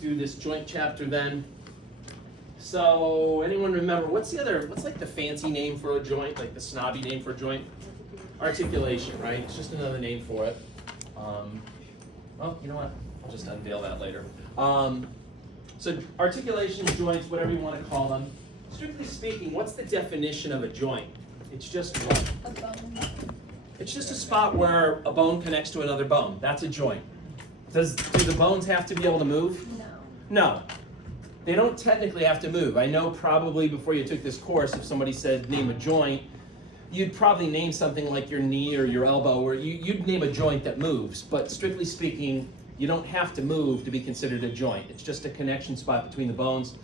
do this joint chapter then. So anyone remember, what's like the fancy name for a joint, like the snobby name for a joint? Articulation, right? It's just another name for it. Well, you know what? I'll just unveil that later. So articulations, joints, whatever you want to call them. Strictly speaking, what's the definition of a joint? It's just what? A bone. It's just a spot where a bone connects to another bone. That's a joint. Do the bones have to be able to move? No. No. They don't technically have to move. I know probably before you took this course, if somebody said name a joint, you'd probably name something like your knee or your elbow, or you'd name a joint that moves. But strictly speaking, you don't have to move to be considered a joint. It's just a connection spot between the bones.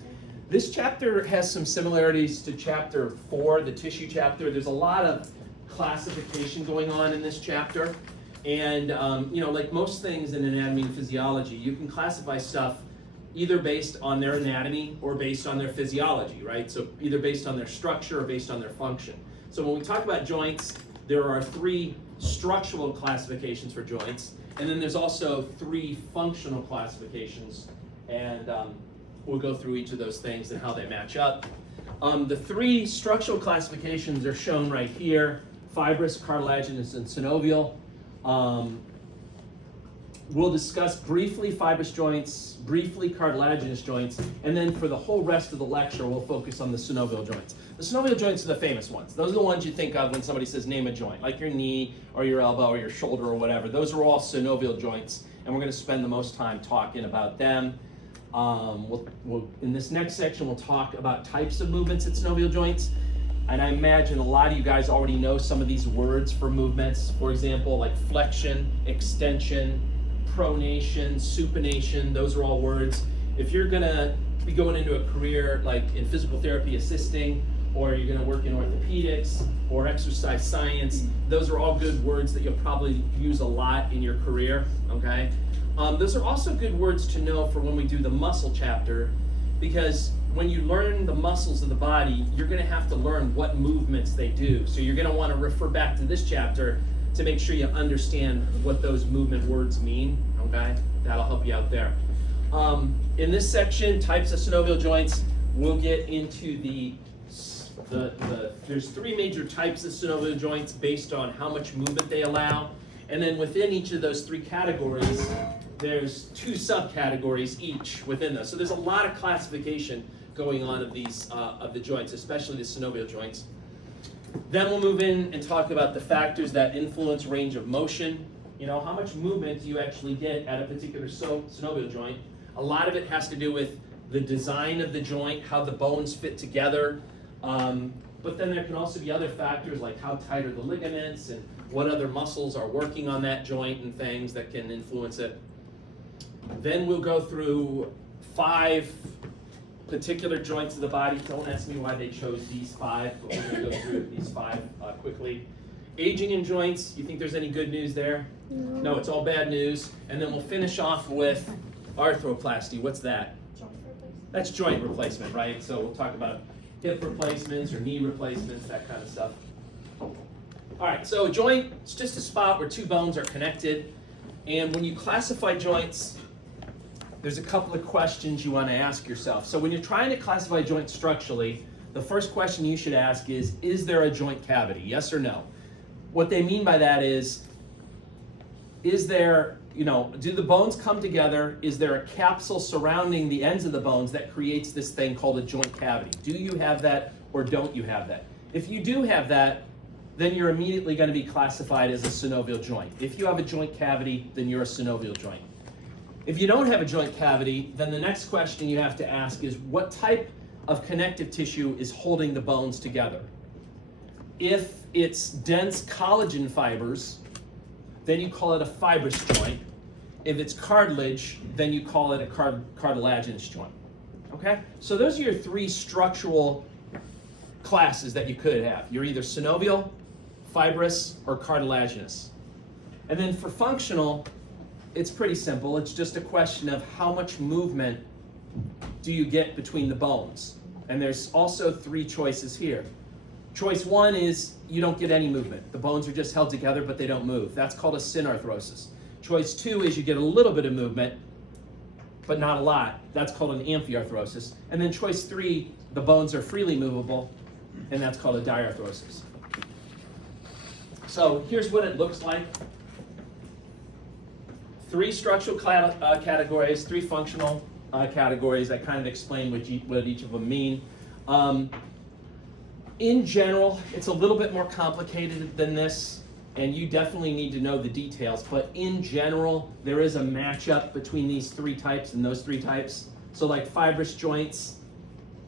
This chapter has some similarities to chapter 4, the tissue chapter. There's a lot of classification going on in this chapter. And like most things in anatomy and physiology, you can classify stuff either based on their anatomy or based on their physiology, right? So either based on their structure or based on their function. So when we talk about joints, there are 3 structural classifications for joints, and then there's also 3 functional classifications, and we'll go through each of those things and how they match up. The 3 structural classifications are shown right here: fibrous, cartilaginous, and synovial. We'll discuss briefly fibrous joints, briefly cartilaginous joints, and then for the whole rest of the lecture, we'll focus on the synovial joints. The synovial joints are the famous ones. Those are the ones you think of when somebody says name a joint, like your knee or your elbow or your shoulder or whatever. Those are all synovial joints, and we're going to spend the most time talking about them. In this next section, we'll talk about types of movements at synovial joints. And I imagine a lot of you guys already know some of these words for movements. For example, like flexion, extension, pronation, supination. Those are all words. If you're going to be going into a career like in physical therapy assisting, or you're going to work in orthopedics or exercise science, those are all good words that you'll probably use a lot in your career, okay? Those are also good words to know for when we do the muscle chapter, because when you learn the muscles of the body, you're going to have to learn what movements they do. So you're going to want to refer back to this chapter to make sure you understand what those movement words mean, okay? That'll help you out there. In this section, types of synovial joints, we'll get into there's 3 major types of synovial joints based on how much movement they allow. And then within each of those 3 categories, there's 2 subcategories each within those. So there's a lot of classification going on of these of the joints, especially the synovial joints. Then we'll move in and talk about the factors that influence range of motion. You know, how much movement do you actually get at a particular synovial joint? A lot of it has to do with the design of the joint, how the bones fit together. But then there can also be other factors like how tight are the ligaments and what other muscles are working on that joint and things that can influence it. Then we'll go through 5 particular joints of the body. Don't ask me why they chose these 5, but we're going to go through these 5 quickly. Aging in joints, you think there's any good news there? No, it's all bad news. And then we'll finish off with arthroplasty. What's that? Joint replacement. That's joint replacement, right? So we'll talk about hip replacements or knee replacements, that kind of stuff. All right, so a joint is just a spot where 2 bones are connected. And when you classify joints, there's a couple of questions you want to ask yourself. So when you're trying to classify joints structurally, the first question you should ask is there a joint cavity? Yes or no? What they mean by that is there, do the bones come together? Is there a capsule surrounding the ends of the bones that creates this thing called a joint cavity? Do you have that or don't you have that? If you do have that, then you're immediately going to be classified as a synovial joint. If you have a joint cavity, then you're a synovial joint. If you don't have a joint cavity, then the next question you have to ask is what type of connective tissue is holding the bones together? If it's dense collagen fibers, then you call it a fibrous joint. If it's cartilage, then you call it a cartilaginous joint. Okay? So those are your 3 structural classes that you could have. You're either synovial, fibrous, or cartilaginous. And then for functional, it's pretty simple. It's just a question of how much movement do you get between the bones. And there's also 3 choices here. Choice 1 is you don't get any movement. The bones are just held together, but they don't move. That's called a synarthrosis. Choice 2 is you get a little bit of movement, but not a lot. That's called an amphiarthrosis. And then choice 3, the bones are freely movable, and that's called a diarthrosis. So here's what it looks like. 3 structural categories, 3 functional categories. I kind of explained what each of them mean. In general, it's a little bit more complicated than this, and you definitely need to know the details, but in general, there is a matchup between these 3 types and those 3 types. So like fibrous joints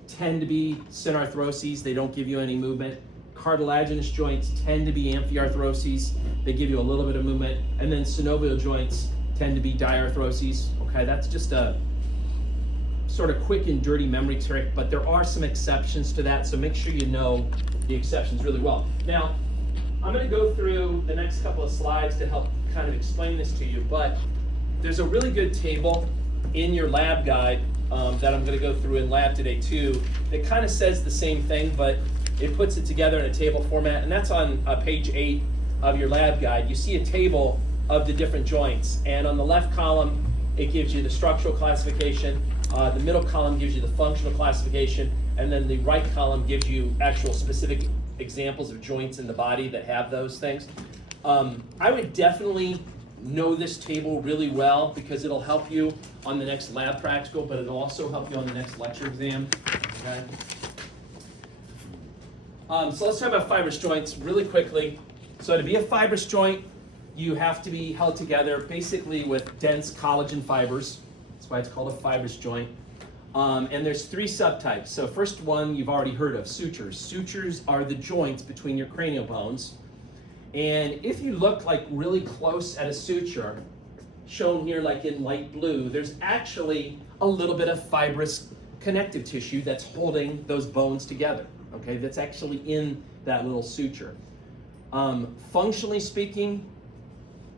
tend to be synarthroses, they don't give you any movement. Cartilaginous joints tend to be amphiarthroses, they give you a little bit of movement. And then synovial joints tend to be diarthroses. Okay, that's just a sort of quick and dirty memory trick, but there are some exceptions to that, so make sure you know the exceptions really well. Now, I'm going to go through the next couple of slides to help kind of explain this to you, but there's a really good table in your lab guide that I'm going to go through in lab today too. It kind of says the same thing, but it puts it together in a table format, and that's on page 8 of your lab guide. You see a table of the different joints, and on the left column, it gives you the structural classification. The middle column gives you the functional classification, and then the right column gives you actual specific examples of joints in the body that have those things. I would definitely know this table really well because it'll help you on the next lab practical, but it'll also help you on the next lecture exam. Okay? So let's talk about fibrous joints really quickly. So to be a fibrous joint, you have to be held together basically with dense collagen fibers. That's why it's called a fibrous joint. And there's 3 subtypes. So first one you've already heard of, sutures. Sutures are the joints between your cranial bones. And if you look like really close at a suture, shown here like in light blue, there's actually a little bit of fibrous connective tissue that's holding those bones together. Okay, that's actually in that little suture. Functionally speaking,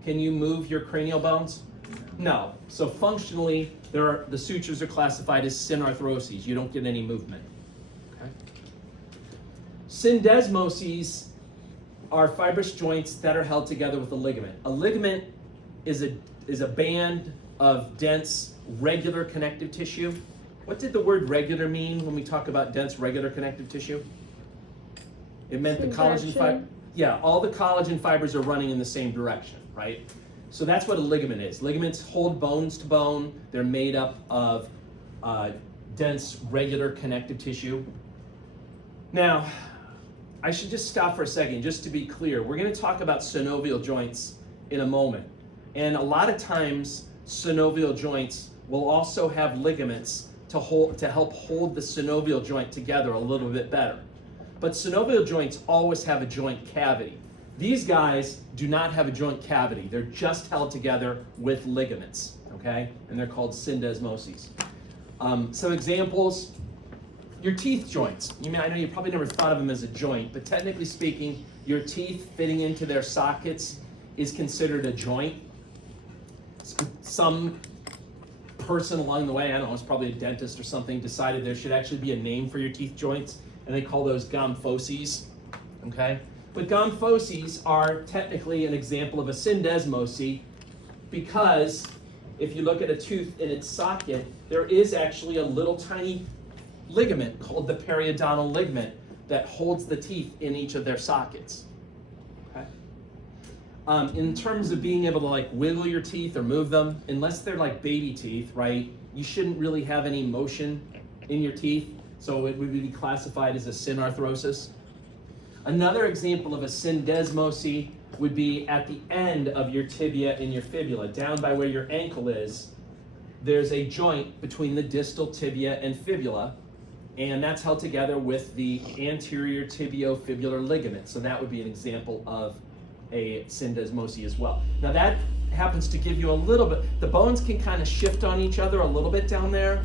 can you move your cranial bones? No. So functionally, the sutures are classified as synarthroses. You don't get any movement. Okay. Syndesmoses are fibrous joints that are held together with a ligament. A ligament is a band of dense, regular connective tissue. What did the word regular mean when we talk about dense, regular connective tissue? It meant the collagen fiber. Yeah, all the collagen fibers are running in the same direction, right? So that's what a ligament is. Ligaments hold bones to bone. They're made up of dense, regular connective tissue. Now, I should just stop for a second, just to be clear. We're going to talk about synovial joints in a moment. And a lot of times, synovial joints will also have ligaments to help hold the synovial joint together a little bit better. But synovial joints always have a joint cavity. These guys do not have a joint cavity. They're just held together with ligaments, okay? And they're called syndesmoses. Some examples, your teeth joints. I know you probably never thought of them as a joint, but technically speaking, your teeth fitting into their sockets is considered a joint. Some person along the way, I don't know, it's probably a dentist or something, decided there should actually be a name for your teeth joints, and they call those gomphoses, okay? But gomphoses are technically an example of a syndesmose because if you look at a tooth in its socket, there is actually a little tiny ligament called the periodontal ligament that holds the teeth in each of their sockets. Okay? In terms of being able to like wiggle your teeth or move them, unless they're like baby teeth, right, you shouldn't really have any motion in your teeth, so it would be classified as a synarthrosis. Another example of a syndesmose would be at the end of your tibia and your fibula, down by where your ankle is. There's a joint between the distal tibia and fibula, and that's held together with the anterior tibiofibular ligament. So that would be an example of a syndesmose as well. Now that happens to give you a little bit, the bones can kind of shift on each other a little bit down there.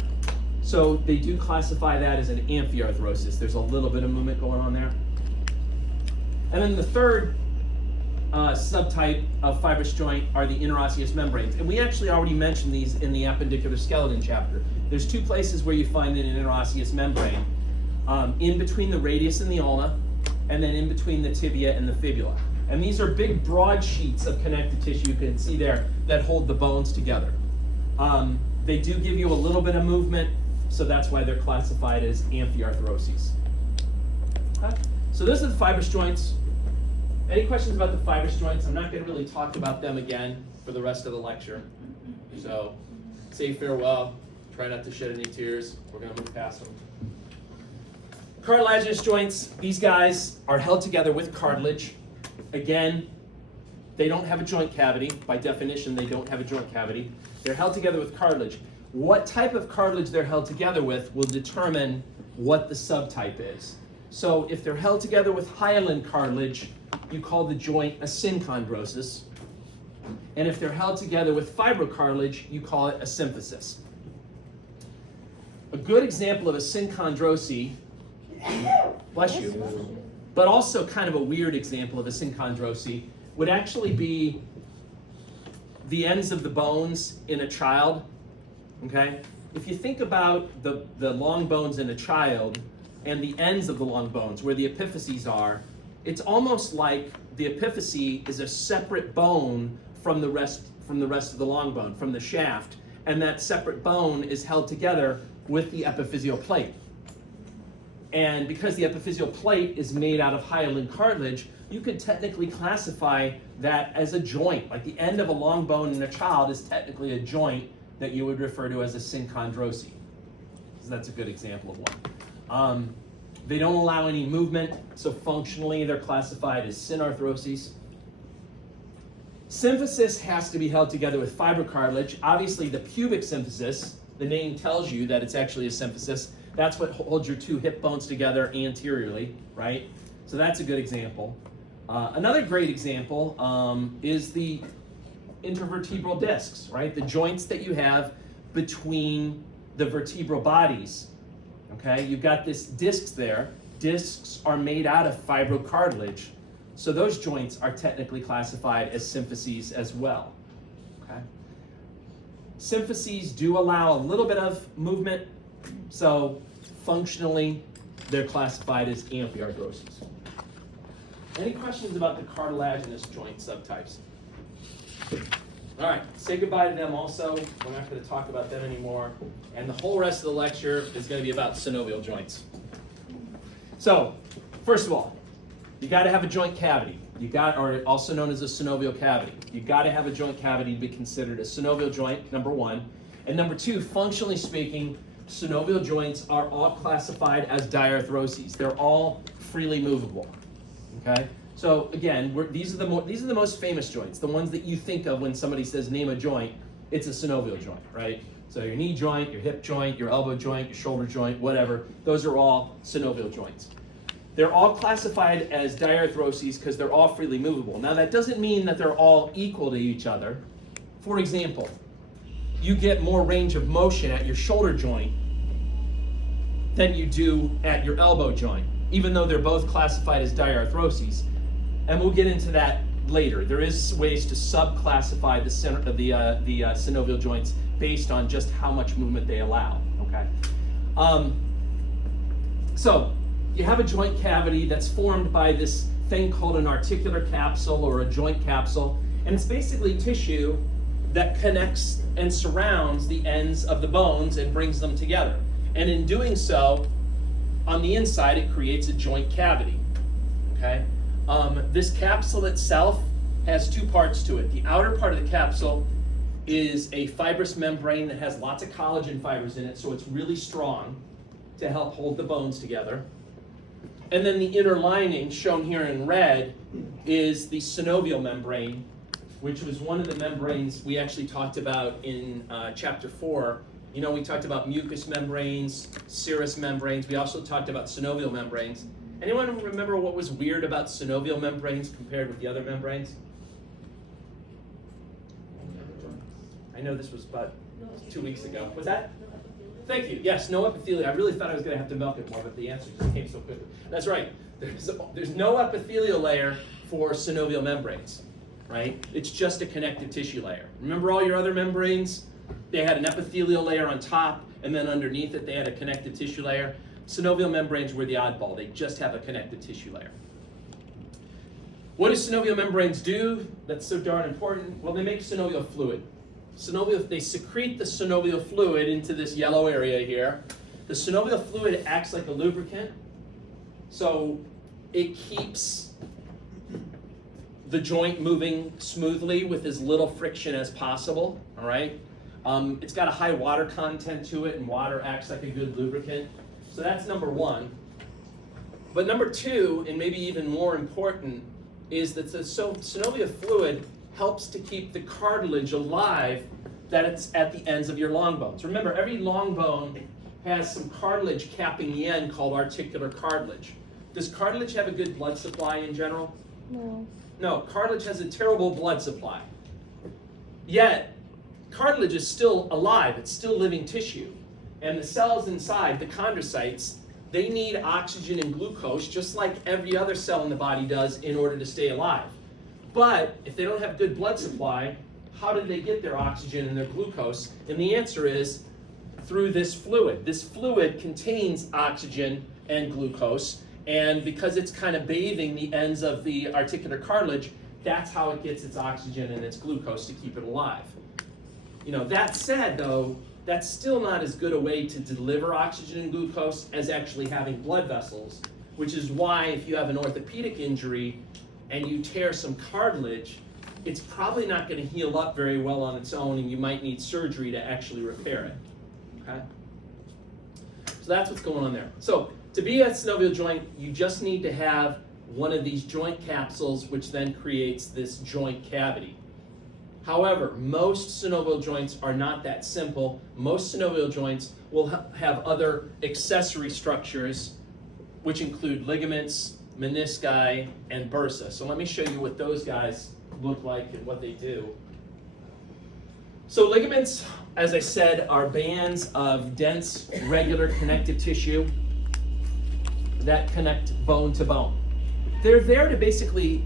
So they do classify that as an amphiarthrosis. There's a little bit of movement going on there. And then the third subtype of fibrous joint are the interosseous membranes. And we actually already mentioned these in the appendicular skeleton chapter. There's 2 places where you find an interosseous membrane, in between the radius and the ulna, and then in between the tibia and the fibula. And these are big, broad sheets of connective tissue you can see there that hold the bones together. They do give you a little bit of movement, so that's why they're classified as amphiarthroses. Okay? So those are the fibrous joints. Any questions about the fibrous joints? I'm not going to really talk about them again for the rest of the lecture. So say farewell. Try not to shed any tears. We're going to move past them. Cartilaginous joints, these guys are held together with cartilage. Again, they don't have a joint cavity. By definition, they don't have a joint cavity. They're held together with cartilage. What type of cartilage they're held together with will determine what the subtype is. So if they're held together with hyaline cartilage, you call the joint a synchondrosis. And if they're held together with fibrocartilage, you call it a symphysis. A good example of a synchondrosy, bless you, but also kind of a weird example of a synchondrosy would actually be the ends of the bones in a child, okay? If you think about the long bones in a child and the ends of the long bones where the epiphyses are, it's almost like the epiphyse is a separate bone from the rest of the long bone, from the shaft, and that separate bone is held together with the epiphyseal plate. And because the epiphyseal plate is made out of hyaline cartilage, you could technically classify that as a joint. Like the end of a long bone in a child is technically a joint that you would refer to as a synchondrosy. So that's a good example of one. They don't allow any movement, so functionally they're classified as synarthroses. Symphysis has to be held together with fibrocartilage. Obviously the pubic symphysis, the name tells you that it's actually a symphysis. That's what holds your two hip bones together anteriorly, right? So that's a good example. Another great example is the intervertebral discs, right? The joints that you have between the vertebral bodies, okay? You've got this discs there. Discs are made out of fibrocartilage. So those joints are technically classified as symphyses as well, okay? Symphyses do allow a little bit of movement, so functionally they're classified as amphiarthroses. Any questions about the cartilaginous joint subtypes? All right, say goodbye to them also. We're not going to talk about them anymore. And the whole rest of the lecture is going to be about synovial joints. So, first of all, you got to have a joint cavity. Or also known as a synovial cavity. You got to have a joint cavity to be considered a synovial joint, number one. And number two, functionally speaking, synovial joints are all classified as diarthroses. They're all freely movable. Okay? So again, these are the most famous joints, the ones that you think of when somebody says name a joint. It's a synovial joint, right? So your knee joint, your hip joint, your elbow joint, your shoulder joint, whatever, those are all synovial joints. They're all classified as diarthroses because they're all freely movable. Now that doesn't mean that they're all equal to each other. For example, you get more range of motion at your shoulder joint than you do at your elbow joint, even though they're both classified as diarthroses. And we'll get into that later. There is ways to subclassify the synovial joints based on just how much movement they allow, okay? So you have a joint cavity that's formed by this thing called an articular capsule or a joint capsule, and it's basically tissue that connects and surrounds the ends of the bones and brings them together. And in doing so, on the inside, it creates a joint cavity, okay? This capsule itself has two parts to it. The outer part of the capsule is a fibrous membrane that has lots of collagen fibers in it, so it's really strong to help hold the bones together. And then the inner lining, shown here in red, is the synovial membrane, which was one of the membranes we actually talked about in chapter 4. You know, we talked about mucous membranes, serous membranes. We also talked about synovial membranes. Anyone remember what was weird about synovial membranes compared with the other membranes? I know this was about 2 weeks ago. Was that? Thank you. Yes, no epithelium. I really thought I was going to have to milk it more, but the answer just came so quickly. That's right. There's no epithelial layer for synovial membranes, right? It's just a connective tissue layer. Remember all your other membranes? They had an epithelial layer on top, and then underneath it they had a connective tissue layer. Synovial membranes were the oddball. They just have a connective tissue layer. What do synovial membranes do that's so darn important? Well, they make synovial fluid. they secrete the synovial fluid into this yellow area here. The synovial fluid acts like a lubricant, so it keeps the joint moving smoothly with as little friction as possible, all right? It's got a high water content to it, and water acts like a good lubricant. So that's number one. But number two, and maybe even more important, is that the synovial fluid helps to keep the cartilage alive that it's at the ends of your long bones. Remember, every long bone has some cartilage capping the end called articular cartilage. Does cartilage have a good blood supply in general? No. No, cartilage has a terrible blood supply. Yet, cartilage is still alive, it's still living tissue. And the cells inside, the chondrocytes, they need oxygen and glucose just like every other cell in the body does in order to stay alive. But if they don't have good blood supply, how do they get their oxygen and their glucose? And the answer is through this fluid. This fluid contains oxygen and glucose, and because it's kind of bathing the ends of the articular cartilage, that's how it gets its oxygen and its glucose to keep it alive. That said, though, that's still not as good a way to deliver oxygen and glucose as actually having blood vessels, which is why if you have an orthopedic injury and you tear some cartilage, it's probably not going to heal up very well on its own, and you might need surgery to actually repair it. Okay? So that's what's going on there. So to be a synovial joint, you just need to have one of these joint capsules, which then creates this joint cavity. However, most synovial joints are not that simple. Most synovial joints will have other accessory structures, which include ligaments, menisci, and bursa. So let me show you what those guys look like and what they do. So ligaments, as I said, are bands of dense, regular connective tissue that connect bone to bone. They're there to basically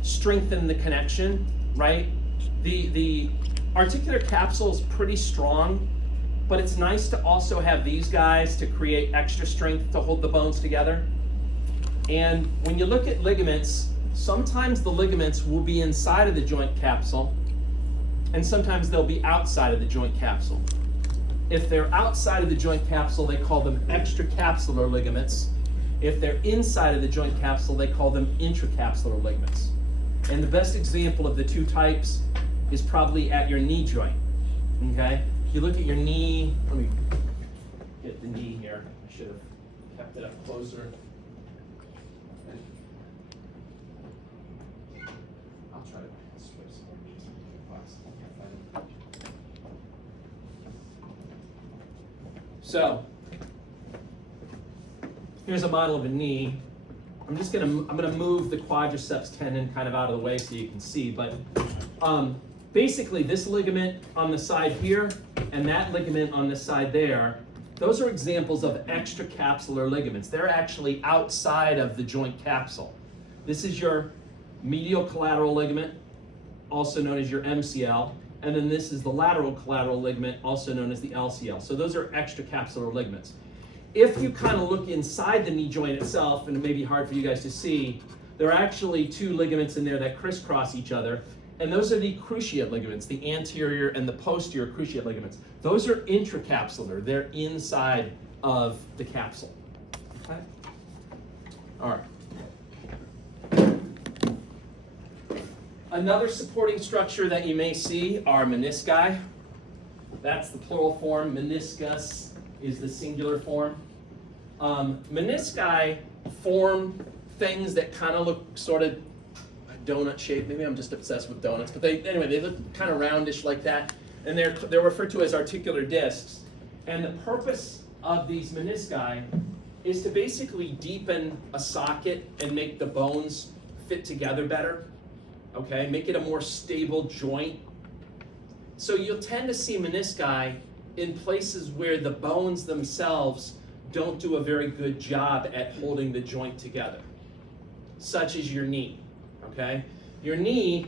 strengthen the connection, right? The articular capsule is pretty strong, but it's nice to also have these guys to create extra strength to hold the bones together. And when you look at ligaments, sometimes the ligaments will be inside of the joint capsule, and sometimes they'll be outside of the joint capsule. If they're outside of the joint capsule, they call them extracapsular ligaments. If they're inside of the joint capsule, they call them intracapsular ligaments. And the best example of the two types is probably at your knee joint, okay? If you look at your knee, let me get the knee here. I should have kept it up closer. I'll try to switch some of these. I can't find it. So, here's a model of a knee. I'm gonna move the quadriceps tendon kind of out of the way so you can see, but basically this ligament on the side here and that ligament on the side there, those are examples of extracapsular ligaments. They're actually outside of the joint capsule. This is your medial collateral ligament, also known as your MCL, and then this is the lateral collateral ligament, also known as the LCL. So those are extracapsular ligaments. If you kind of look inside the knee joint itself, and it may be hard for you guys to see, there are actually two ligaments in there that crisscross each other, and those are the cruciate ligaments, the anterior and the posterior cruciate ligaments. Those are intracapsular. They're inside of the capsule. Okay? All right. Another supporting structure that you may see are menisci. That's the plural form. Meniscus is the singular form. Menisci form things that kind of look sort of donut shaped. Maybe I'm just obsessed with donuts, but they look kind of roundish like that, and they're referred to as articular discs. And the purpose of these menisci is to basically deepen a socket and make the bones fit together better. Okay, make it a more stable joint. So you'll tend to see menisci in places where the bones themselves don't do a very good job at holding the joint together, such as your knee, okay? Your knee,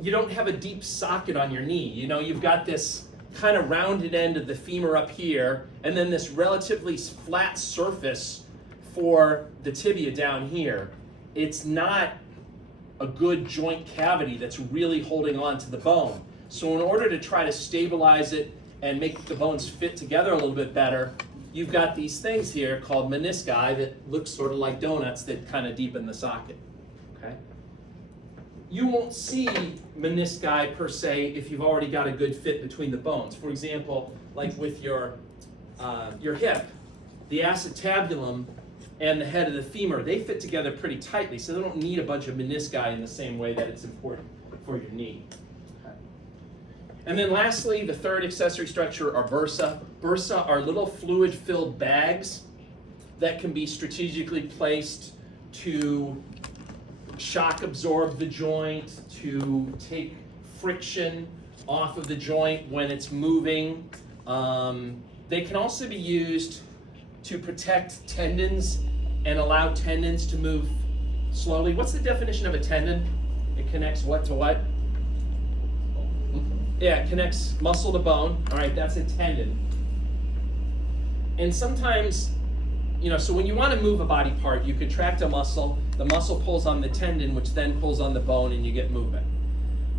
you don't have a deep socket on your knee. You've got this kind of rounded end of the femur up here, and then this relatively flat surface for the tibia down here. It's not a good joint cavity that's really holding on to the bone. So in order to try to stabilize it and make the bones fit together a little bit better, you've got these things here called menisci that look sort of like donuts that kind of deepen the socket. Okay? You won't see menisci per se if you've already got a good fit between the bones. For example, like with your hip, the acetabulum and the head of the femur, they fit together pretty tightly, so they don't need a bunch of menisci in the same way that it's important for your knee. Okay. And then lastly, the third accessory structure are bursa. Bursa are little fluid-filled bags that can be strategically placed to shock absorb the joint, to take friction off of the joint when it's moving. They can also be used to protect tendons and allow tendons to move slowly. What's the definition of a tendon? It connects what to what? Yeah, it connects muscle to bone. All right, that's a tendon. And sometimes, so when you want to move a body part, you contract a muscle, the muscle pulls on the tendon, which then pulls on the bone, and you get movement.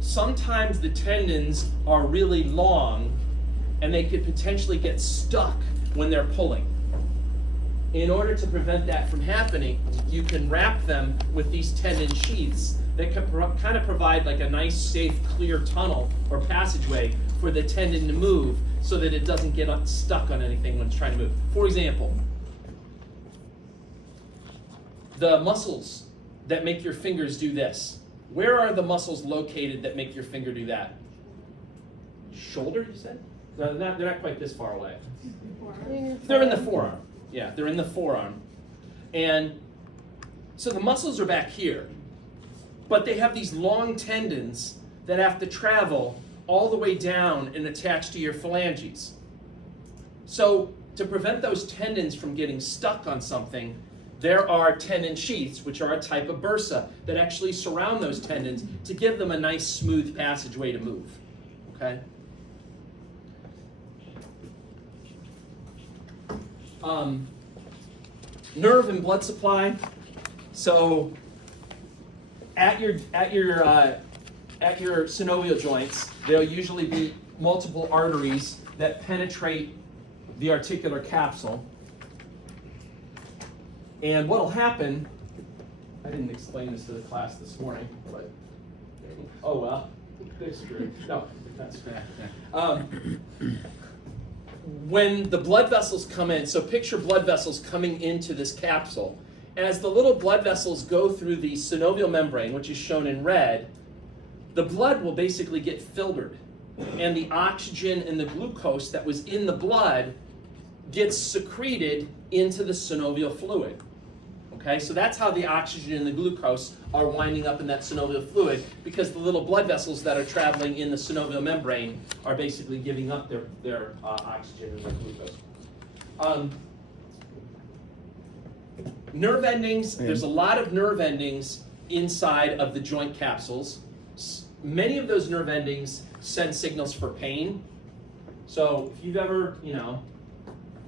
Sometimes the tendons are really long, and they could potentially get stuck when they're pulling. In order to prevent that from happening, you can wrap them with these tendon sheaths that can kind of provide like a nice, safe, clear tunnel or passageway for the tendon to move so that it doesn't get stuck on anything when it's trying to move. For example, the muscles that make your fingers do this. Where are the muscles located that make your finger do that? Shoulder, you said? No, they're not quite this far away. They're in the forearm. Yeah, they're in the forearm. And so the muscles are back here, but they have these long tendons that have to travel all the way down and attach to your phalanges. So to prevent those tendons from getting stuck on something, there are tendon sheaths, which are a type of bursa, that actually surround those tendons to give them a nice smooth passageway to move. Okay? Nerve and blood supply. So at your synovial joints, there'll usually be multiple arteries that penetrate the articular capsule. And what'll happen, I didn't explain this to the class this morning, but oh well, they're screwed. No, that's screwed. When the blood vessels come in, so picture blood vessels coming into this capsule. As the little blood vessels go through the synovial membrane, which is shown in red, the blood will basically get filtered. And the oxygen and the glucose that was in the blood gets secreted into the synovial fluid. Okay, so that's how the oxygen and the glucose are winding up in that synovial fluid, because the little blood vessels that are traveling in the synovial membrane are basically giving up their oxygen and their glucose. Nerve endings, there's a lot of nerve endings inside of the joint capsules. Many of those nerve endings send signals for pain. So if you've ever,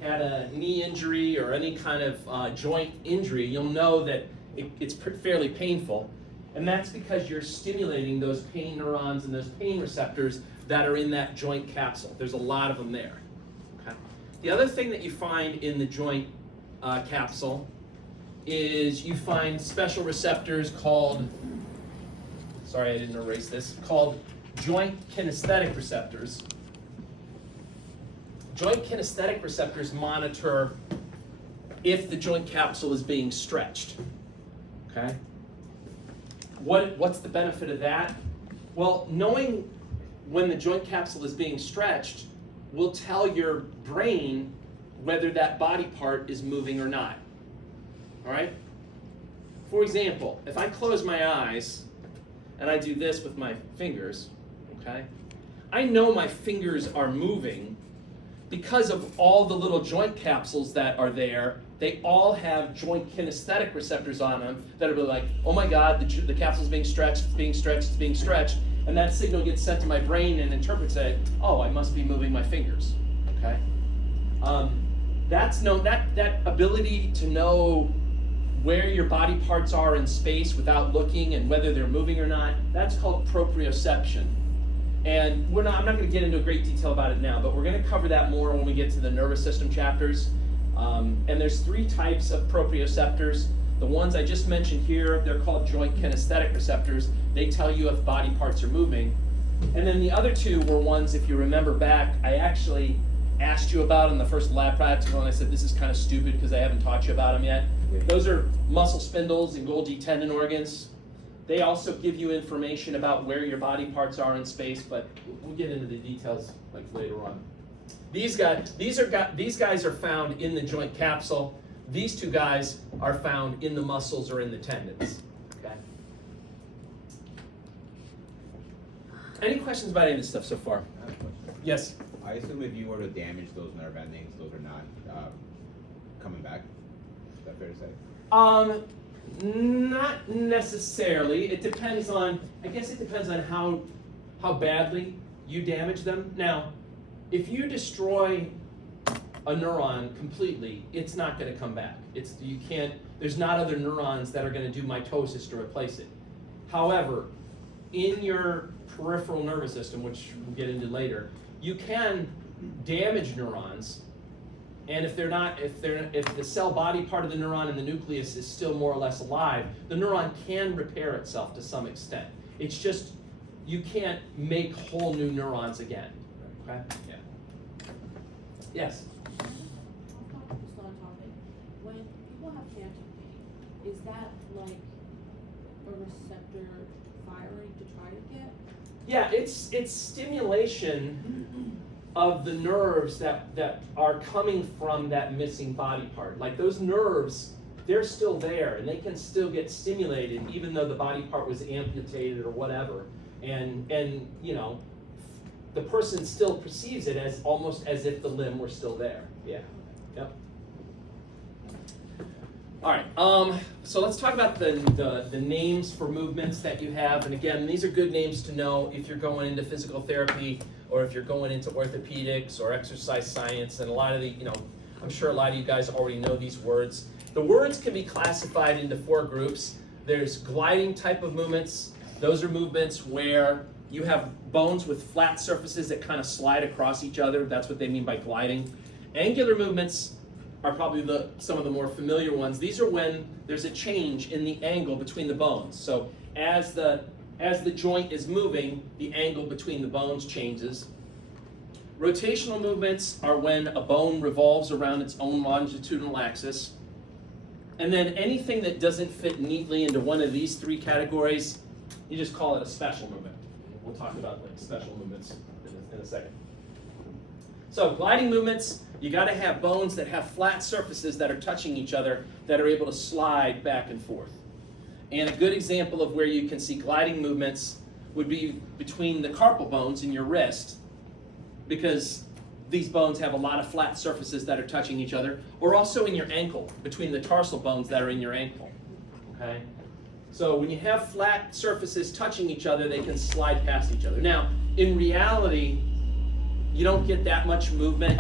had a knee injury or any kind of joint injury, you'll know that it's fairly painful. And that's because you're stimulating those pain neurons and those pain receptors that are in that joint capsule. There's a lot of them there. Okay. The other thing that you find in the joint capsule is you find special receptors called, sorry I didn't erase this, called joint kinesthetic receptors. Joint kinesthetic receptors monitor if the joint capsule is being stretched. Okay? What's the benefit of that? Well, knowing when the joint capsule is being stretched will tell your brain whether that body part is moving or not. All right? For example, if I close my eyes and I do this with my fingers, okay? I know my fingers are moving because of all the little joint capsules that are there. They all have joint kinesthetic receptors on them that are like, oh my God, the capsule's being stretched, it's being stretched, it's being stretched. And that signal gets sent to my brain and interprets it, oh, I must be moving my fingers, okay? That ability to know where your body parts are in space without looking and whether they're moving or not, that's called proprioception. And I'm not going to get into great detail about it now, but we're going to cover that more when we get to the nervous system chapters. And there's 3 types of proprioceptors. The ones I just mentioned here, they're called joint kinesthetic receptors. They tell you if body parts are moving. And then the other 2 were ones, if you remember back, I actually asked you about in the first lab practical, and I said this is kind of stupid because I haven't taught you about them yet. Those are muscle spindles and Golgi tendon organs. They also give you information about where your body parts are in space, but we'll get into the details like later on. These guys are found in the joint capsule. These 2 guys are found in the muscles or in the tendons. Okay. Any questions about any of this stuff so far? I have a question. Yes. I assume if you were to damage those nerve endings, those are not coming back. Is that fair to say? Not necessarily. It depends on, I guess it depends on how badly you damage them. Now, if you destroy a neuron completely, it's not going to come back. There's not other neurons that are going to do mitosis to replace it. However, in your peripheral nervous system, which we'll get into later, you can damage neurons, and if the cell body part of the neuron in the nucleus is still more or less alive, the neuron can repair itself to some extent. It's just you can't make whole new neurons again. Okay? Yeah. Yes. Just on topic. When people have phantom pain, is that like a receptor firing to try to get? Yeah, it's stimulation of the nerves that are coming from that missing body part. Like those nerves, they're still there and they can still get stimulated even though the body part was amputated or whatever. And you know, the person still perceives it as almost as if the limb were still there. Yeah. Yep. All right. So let's talk about the names for movements that you have. And again, these are good names to know if you're going into physical therapy or if you're going into orthopedics or exercise science. And a lot of I'm sure a lot of you guys already know these words. The words can be classified into 4 groups. There's gliding type of movements. Those are movements where you have bones with flat surfaces that kind of slide across each other. That's what they mean by gliding. Angular movements are probably some of the more familiar ones. These are when there's a change in the angle between the bones. So as the joint is moving, the angle between the bones changes. Rotational movements are when a bone revolves around its own longitudinal axis. And then anything that doesn't fit neatly into one of these 3 categories, you just call it a special movement. We'll talk about the special movements in a second. So gliding movements, you got to have bones that have flat surfaces that are touching each other that are able to slide back and forth. And a good example of where you can see gliding movements would be between the carpal bones in your wrist, because these bones have a lot of flat surfaces that are touching each other, or also in your ankle, between the tarsal bones that are in your ankle. Okay? So when you have flat surfaces touching each other, they can slide past each other. Now, in reality, you don't get that much movement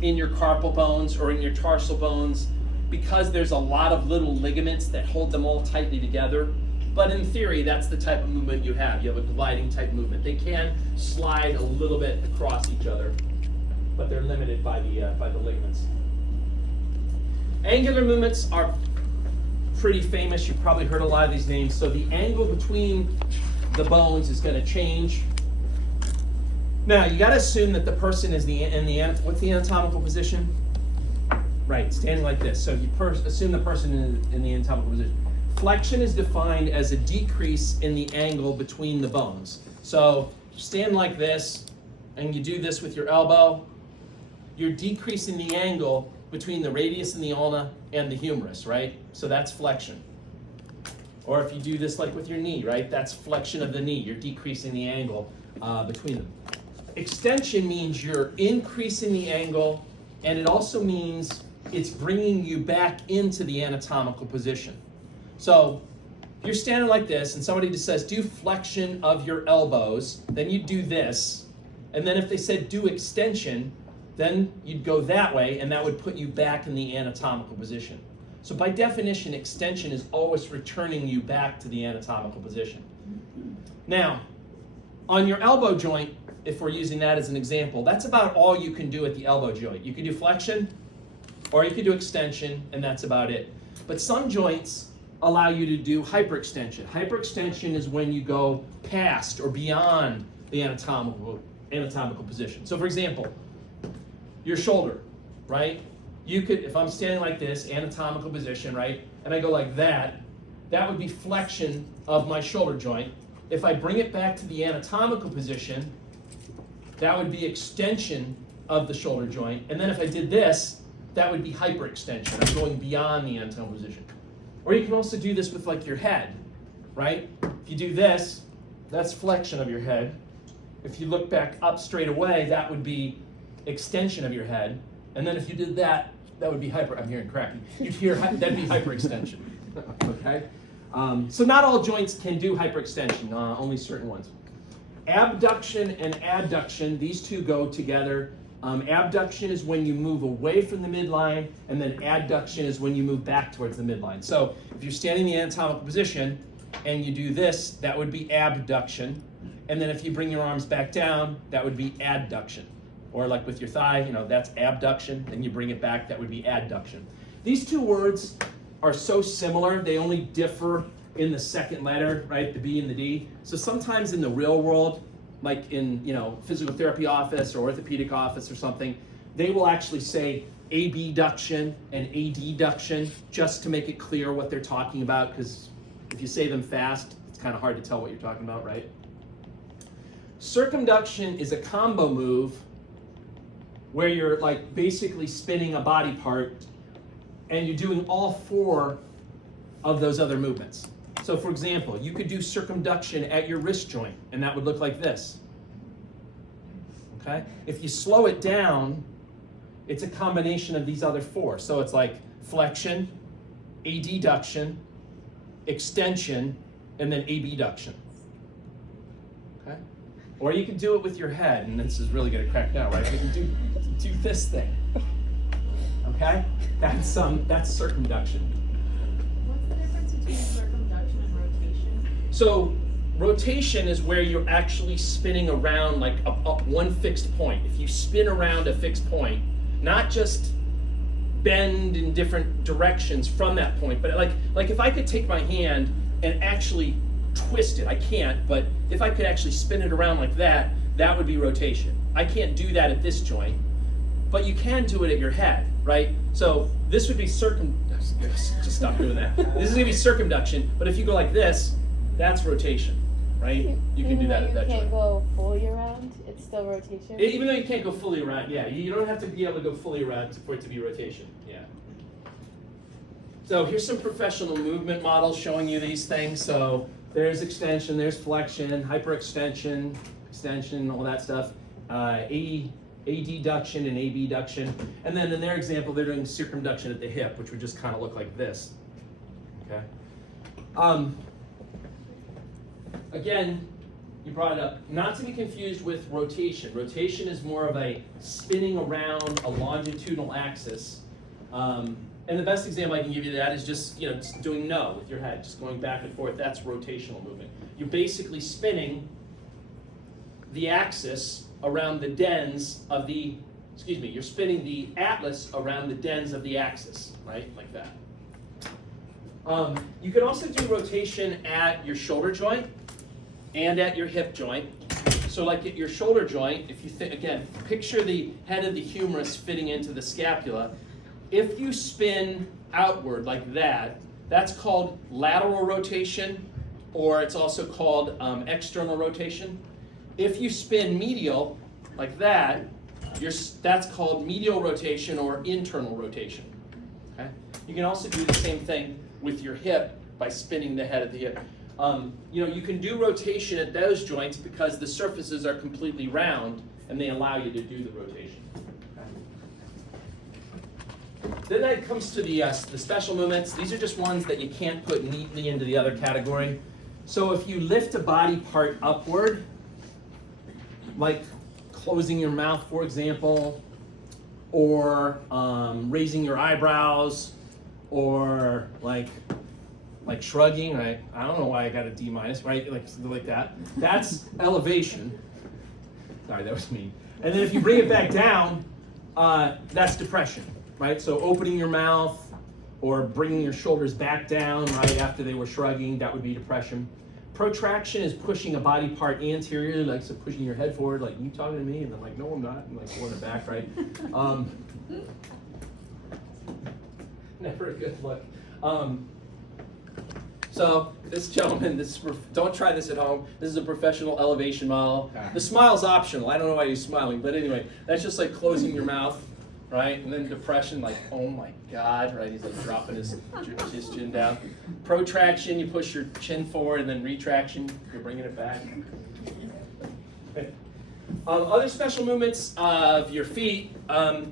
in your carpal bones or in your tarsal bones because there's a lot of little ligaments that hold them all tightly together. But in theory, that's the type of movement you have. You have a gliding type movement. They can slide a little bit across each other, but they're limited by the ligaments. Angular movements are pretty famous. You've probably heard a lot of these names. So the angle between the bones is going to change. Now, you got to assume that the person is what's the anatomical position? Right, standing like this. So you assume the person in the anatomical position. Flexion is defined as a decrease in the angle between the bones. So you stand like this, and you do this with your elbow, you're decreasing the angle between the radius and the ulna and the humerus, right? So that's flexion. Or if you do this like with your knee, right? That's flexion of the knee. You're decreasing the angle between them. Extension means you're increasing the angle, and it also means it's bringing you back into the anatomical position. So if you're standing like this and somebody just says, do flexion of your elbows, then you do this. And then if they said do extension, then you'd go that way, and that would put you back in the anatomical position. So by definition, extension is always returning you back to the anatomical position. Now, On your elbow joint, if we're using that as an example, that's about all you can do at the elbow joint. You can do flexion, or you can do extension, and that's about it. But some joints allow you to do hyperextension. Hyperextension is when you go past or beyond the anatomical position. So for example, your shoulder, right? You could, if I'm standing like this, anatomical position, right? And I go like that would be flexion of my shoulder joint. If I bring it back to the anatomical position, that would be extension of the shoulder joint. And then if I did this, that would be hyperextension. I'm going beyond the anatomical position. Or you can also do this with like your head, right? If you do this, that's flexion of your head. If you look back up straight away, that would be extension of your head. And then if you did that, that would be I'm hearing cracky. You'd hear, that'd be hyperextension, okay? So not all joints can do hyperextension, only certain ones. Abduction and adduction, these two go together. Abduction is when you move away from the midline, and then adduction is when you move back towards the midline. So if you're standing in the anatomical position and you do this, that would be abduction. And then if you bring your arms back down, that would be adduction. Or like with your thigh, that's abduction, and you bring it back, that would be adduction. These two words are so similar, they only differ in the second letter, right, the B and the D. So sometimes in the real world, like in physical therapy office or orthopedic office or something, they will actually say abduction and adduction just to make it clear what they're talking about, because if you say them fast, it's kind of hard to tell what you're talking about, right? Circumduction is a combo move where you're like basically spinning a body part and you're doing all four of those other movements. So for example, you could do circumduction at your wrist joint, and that would look like this. Okay? If you slow it down, it's a combination of these other four. So it's like flexion, adduction, extension, and then abduction. Okay? Or you can do it with your head, and this is really gonna crack now, right? You can do this thing. Okay? That's circumduction. What's the difference between circumduction and rotation? So rotation is where you're actually spinning around like one fixed point. If you spin around a fixed point, not just bend in different directions from that point, but like if I could take my hand and actually twist it, I can't, but if I could actually spin it around like that, that would be rotation. I can't do that at this joint, but you can do it at your head, right? So this would be just stop doing that. This is gonna be circumduction, but if you go like this, that's rotation, right? You can do that at that You joint. can't go fully around, it's still rotation. Even though you can't go fully around, yeah, you don't have to be able to go fully around for it to be rotation, yeah. So here's some professional movement models showing you these things. So there's extension, there's flexion, hyperextension, extension, all that stuff. Adduction and abduction. And then in their example, they're doing circumduction at the hip, which would just kind of look like this. Okay. Again, you brought it up, not to be confused with rotation. Rotation is more of a spinning around a longitudinal axis. And the best example I can give you of that is just doing no with your head, just going back and forth. That's rotational movement. You're basically spinning the axis around the dens of you're spinning the atlas around the dens of the axis, right? Like that. You can also do rotation at your shoulder joint and at your hip joint. So like at your shoulder joint, if you again, picture the head of the humerus fitting into the scapula. If you spin outward like that, that's called lateral rotation, or it's also called external rotation. If you spin medial like that, that's called medial rotation or internal rotation. Okay? You can also do the same thing with your hip by spinning the head of the hip. You can do rotation at those joints because the surfaces are completely round and they allow you to do the rotation. Then that comes to the special movements. These are just ones that you can't put neatly into the other category. So if you lift a body part upward, like closing your mouth, for example, or raising your eyebrows, or like like shrugging, right? I don't know why I got a D minus, right? Like that. That's elevation. Sorry, that was mean. And then if you bring it back down, that's depression, right? So opening your mouth or bringing your shoulders back down right after they were shrugging, that would be depression. Protraction is pushing a body part anteriorly, like so pushing your head forward, like, you talking to me? And I'm like, no, I'm not. And like pulling it back, right? Never a good look. So this gentleman, don't try this at home. This is a professional elevation model. The smile's optional. I don't know why he's smiling, but anyway, that's just like closing your mouth, right? And then depression, like, oh my God, right? He's like dropping his chin down. Protraction, you push your chin forward, and then retraction, you're bringing it back. Other special movements of your feet.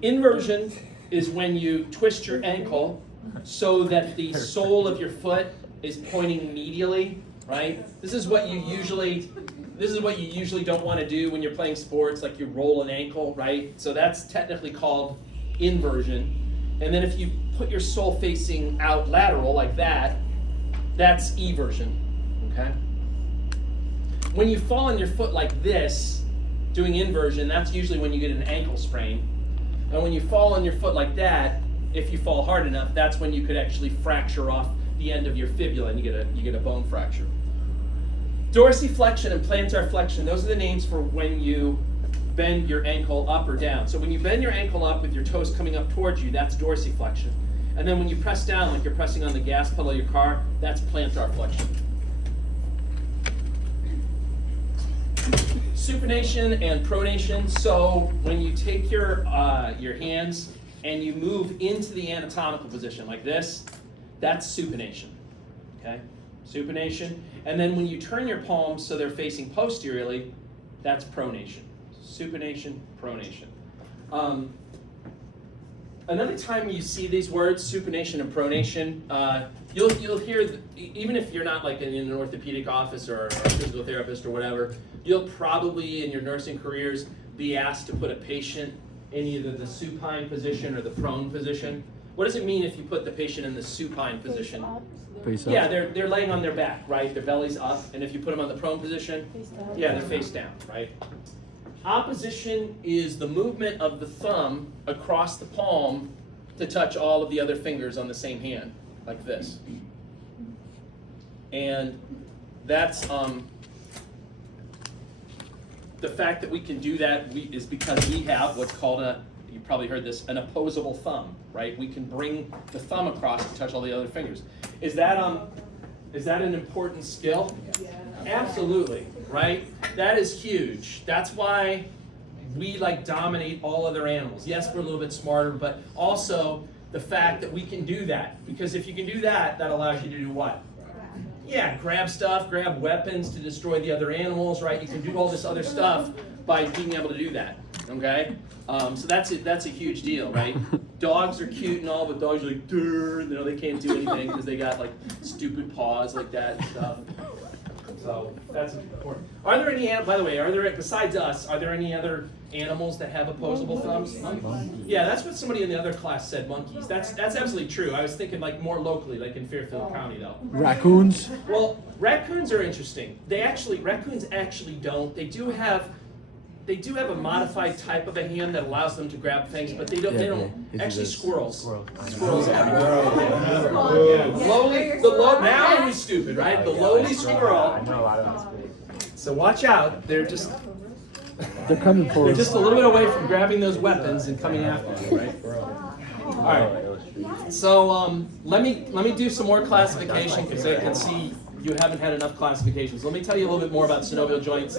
Inversion is when you twist your ankle so that the sole of your foot is pointing medially, right? This is what you usually don't want to do when you're playing sports, like you roll an ankle, right? So that's technically called inversion. And then if you put your sole facing out lateral like that, that's eversion, okay? When you fall on your foot like this, doing inversion, that's usually when you get an ankle sprain. And when you fall on your foot like that, if you fall hard enough, that's when you could actually fracture off the end of your fibula and you get a bone fracture. Dorsiflexion and plantar flexion, those are the names for when you bend your ankle up or down. So when you bend your ankle up with your toes coming up towards you, that's dorsiflexion. And then when you press down, like you're pressing on the gas pedal of your car, that's plantar flexion. Supination and pronation. So when you take your hands and you move into the anatomical position like this, that's supination, okay? Supination. And then when you turn your palms so they're facing posteriorly, that's pronation. Supination, pronation. Another time you see these words, supination and pronation, you'll hear, even if you're not like in an orthopedic office or a physical therapist or whatever, you'll probably in your nursing careers be asked to put a patient in either the supine position or the prone position. What does it mean if you put the patient in the supine position? Face up. Yeah, they're laying on their back, right? Their belly's up, and if you put them on the prone position, yeah, they're face down, right? Opposition is the movement of the thumb across the palm to touch all of the other fingers on the same hand, like this. And that's the fact that we can do that is because we have what's called you probably heard this, an opposable thumb, right? We can bring the thumb across to touch all the other fingers. Is that an important skill? Yeah. Absolutely, right? That is huge. That's why we like dominate all other animals. Yes, we're a little bit smarter, but also the fact that we can do that. Because if you can do that, that allows you to do what? Yeah, grab stuff, grab weapons to destroy the other animals, right? You can do all this other stuff by being able to do that, okay? So that's a huge deal, right? Dogs are cute and all, but dogs are like, they can't do anything because they got like stupid paws like that and stuff. So that's important. Are there any, by the way, besides us, are there any other animals that have opposable thumbs? Yeah, that's what somebody in the other class said, monkeys. That's absolutely true. I was thinking like more locally, like in Fairfield County though. Raccoons? Well, raccoons are interesting. Raccoons actually don't. They do have a modified type of a hand that allows them to grab things, but they don't. Actually, squirrels. Squirrels have it. Now I'm stupid, right? The lowly squirrel. I know a lot about this. So watch out. They're They're coming for they're us. just a little bit away from grabbing those weapons and coming after you, right? All right. So let me do some more classification because I can see you haven't had enough classifications. Let me tell you a little bit more about synovial joints.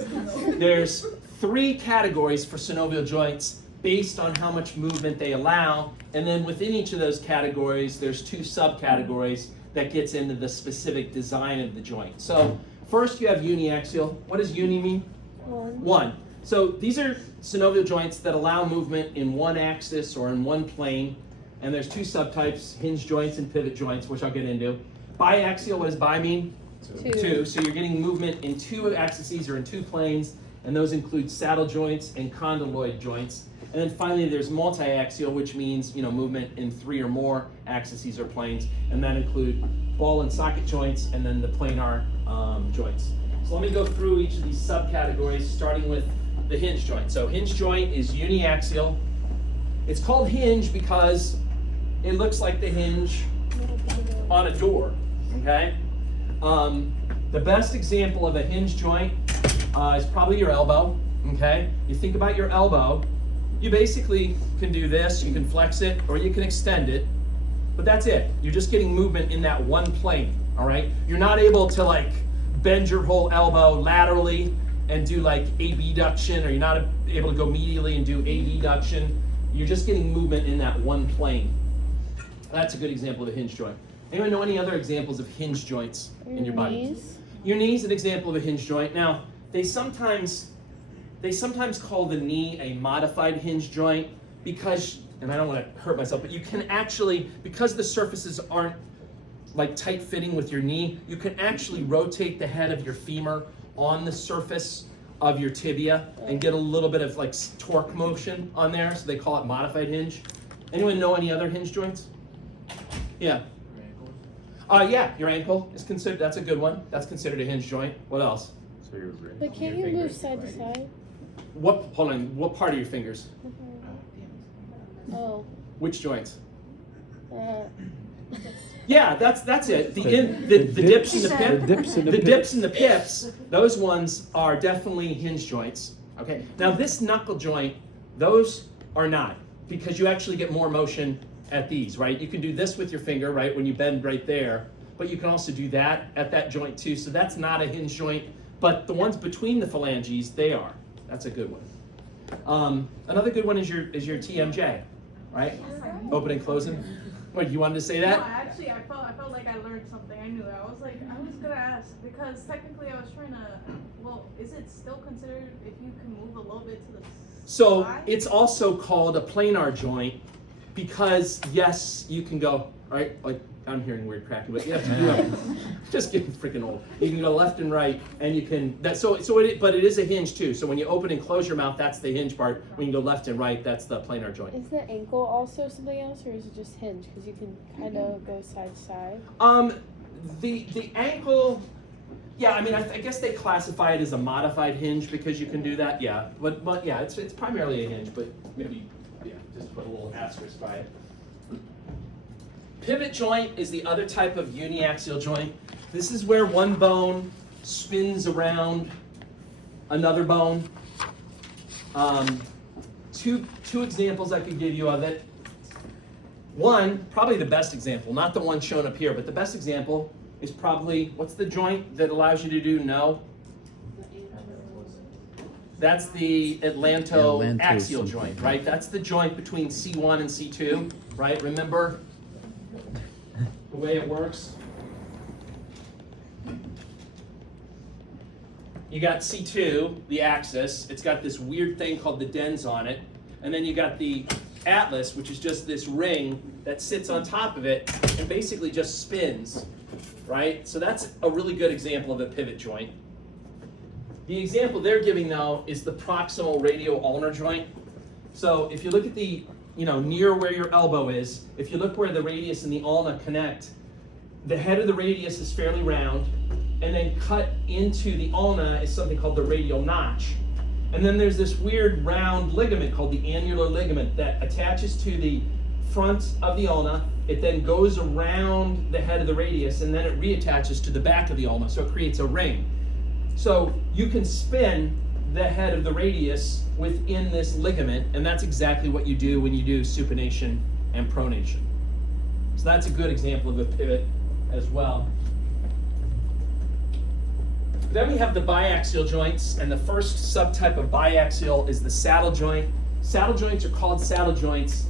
There's 3 categories for synovial joints based on how much movement they allow, and then within each of those categories, there's 2 subcategories that gets into the specific design of the joint. So first you have uniaxial. What does uni mean? One. So these are synovial joints that allow movement in one axis or in one plane, and there's 2 subtypes, hinge joints and pivot joints, which I'll get into. Biaxial, what does bi mean? 2. So you're getting movement in 2 axes or in 2 planes, and those include saddle joints and condyloid joints. And then finally there's multiaxial, which means movement in 3 or more axes or planes, and that include ball and socket joints, and then the planar joints. So let me go through each of these subcategories, starting with the hinge joint. So hinge joint is uniaxial. It's called hinge because it looks like the hinge on a door, okay? The best example of a hinge joint is probably your elbow, okay? You think about your elbow, you basically can do this, you can flex it, or you can extend it, but that's it. You're just getting movement in that one plane, all right? You're not able to like bend your whole elbow laterally and do like abduction, or you're not able to go medially and do adduction. You're just getting movement in that one plane. That's a good example of a hinge joint. Anyone know any other examples of hinge joints in your body? Knees. Your knee is an example of a hinge joint. Now, they sometimes call the knee a modified hinge joint because, and I don't want to hurt myself, but you can actually, because the surfaces aren't like tight fitting with your knee, you can actually rotate the head of your femur on the surface of your tibia and get a little bit of like torque motion on there, so they call it modified hinge. Anyone know any other hinge joints? Yeah. Yeah, your ankle is considered, that's a good one. That's considered a hinge joint. What else? So your ring. But can't you move side to side? Hold on, what part of your fingers? Oh. Which joints? Uh, Yeah, that's it. The dips and the pip. The dips and the The pip. dips and the pips, those ones are definitely hinge joints. Okay. Now this knuckle joint, those are not, because you actually get more motion at these, right? You can do this with your finger, right, when you bend right there, but you can also do that at that joint too. So that's not a hinge joint, but the ones between the phalanges, they are. That's a good one. Another good one is your TMJ, right? Opening, closing. What, you wanted to say No, that? actually, I felt like I learned something. I knew it. I was gonna ask because technically I was trying to. Well, is it still considered if you can move a little bit to the So side? it's also called a planar joint because yes, you can go, right? Like I'm hearing weird cracking, but yeah, just getting freaking old. You can go left and right, and you can but it is a hinge too. So when you open and close your mouth, that's the hinge part. When you go left and right, that's the planar joint. is the ankle also something else, or is it just hinge? Because you can kind of go side to side. The ankle. Yeah, I mean, I guess they classify it as a modified hinge because you can do that. Yeah, but yeah, it's primarily a hinge, but maybe just put a little asterisk by it. Pivot joint is the other type of uniaxial joint. This is where one bone spins around another bone. Two examples I could give you of it. One, probably the best example, not the one shown up here, but the best example is probably, what's the joint that allows you to do no? That's the atlantoaxial Atlanto joint, right? That's the joint between C1 and C2, right? Remember the way it works? You got C2, the axis. It's got this weird thing called the dens on it. And then you got the atlas, which is just this ring that sits on top of it and basically just spins, right? So that's a really good example of a pivot joint. The example they're giving, though, is the proximal radial ulnar joint. So if you look at the, near where your elbow is, if you look where the radius and the ulna connect, the head of the radius is fairly round, and then cut into the ulna is something called the radial notch. And then there's this weird round ligament called the annular ligament that attaches to the front of the ulna. It then goes around the head of the radius, and then it reattaches to the back of the ulna, so it creates a ring. So you can spin the head of the radius within this ligament, and that's exactly what you do when you do supination and pronation. So that's a good example of a pivot as well. Then we have the biaxial joints, and the first subtype of biaxial is the saddle joint. Saddle joints are called saddle joints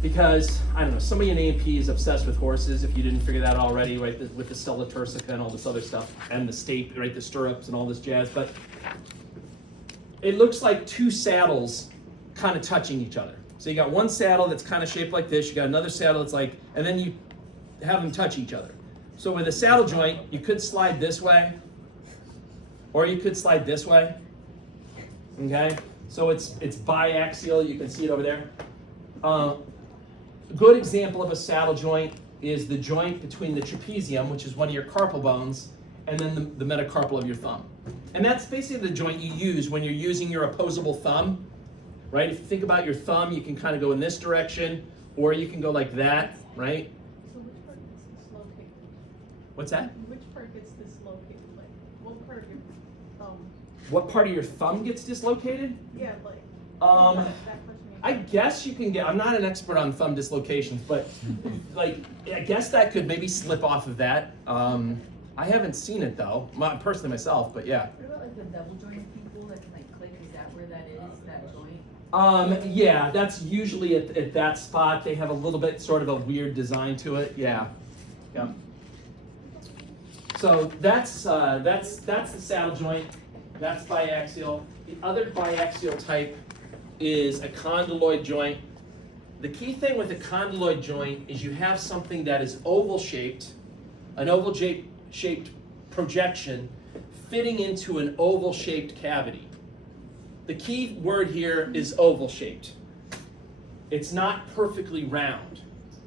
because, I don't know, somebody in A&P is obsessed with horses, if you didn't figure that already, right, with the Stella Turcica and all this other stuff, and the stape, right, the stirrups and all this jazz, but it looks like two saddles kind of touching each other. So you got one saddle that's kind of shaped like this, you got another saddle that's like, and then you have them touch each other. So with a saddle joint, you could slide this way, or you could slide this way, okay? So it's biaxial, you can see it over there. Good example of a saddle joint is the joint between the trapezium, which is one of your carpal bones, and then the metacarpal of your thumb. And that's basically the joint you use when you're using your opposable thumb, right? If you think about your thumb, you can kind of go in this direction, or you can go like that, right? So which part gets dislocated? What's that? Which part gets dislocated? Like, what part of your thumb? What part of your thumb gets dislocated? Yeah, like. Um, that person. I guess you can get, I'm not an expert on thumb dislocations, but like, I guess that could maybe slip off of that. I haven't seen it though, personally myself, but yeah. What about like the double jointed people that can like click? Is that where that is? That joint? Yeah, that's usually at that spot. They have a little bit sort of a weird design to it. Yeah. Yeah. So that's the saddle joint. That's biaxial. The other biaxial type is a condyloid joint. The key thing with a condyloid joint is you have something that is oval shaped, an oval shaped projection fitting into an oval shaped cavity. The key word here is oval shaped. It's not perfectly round.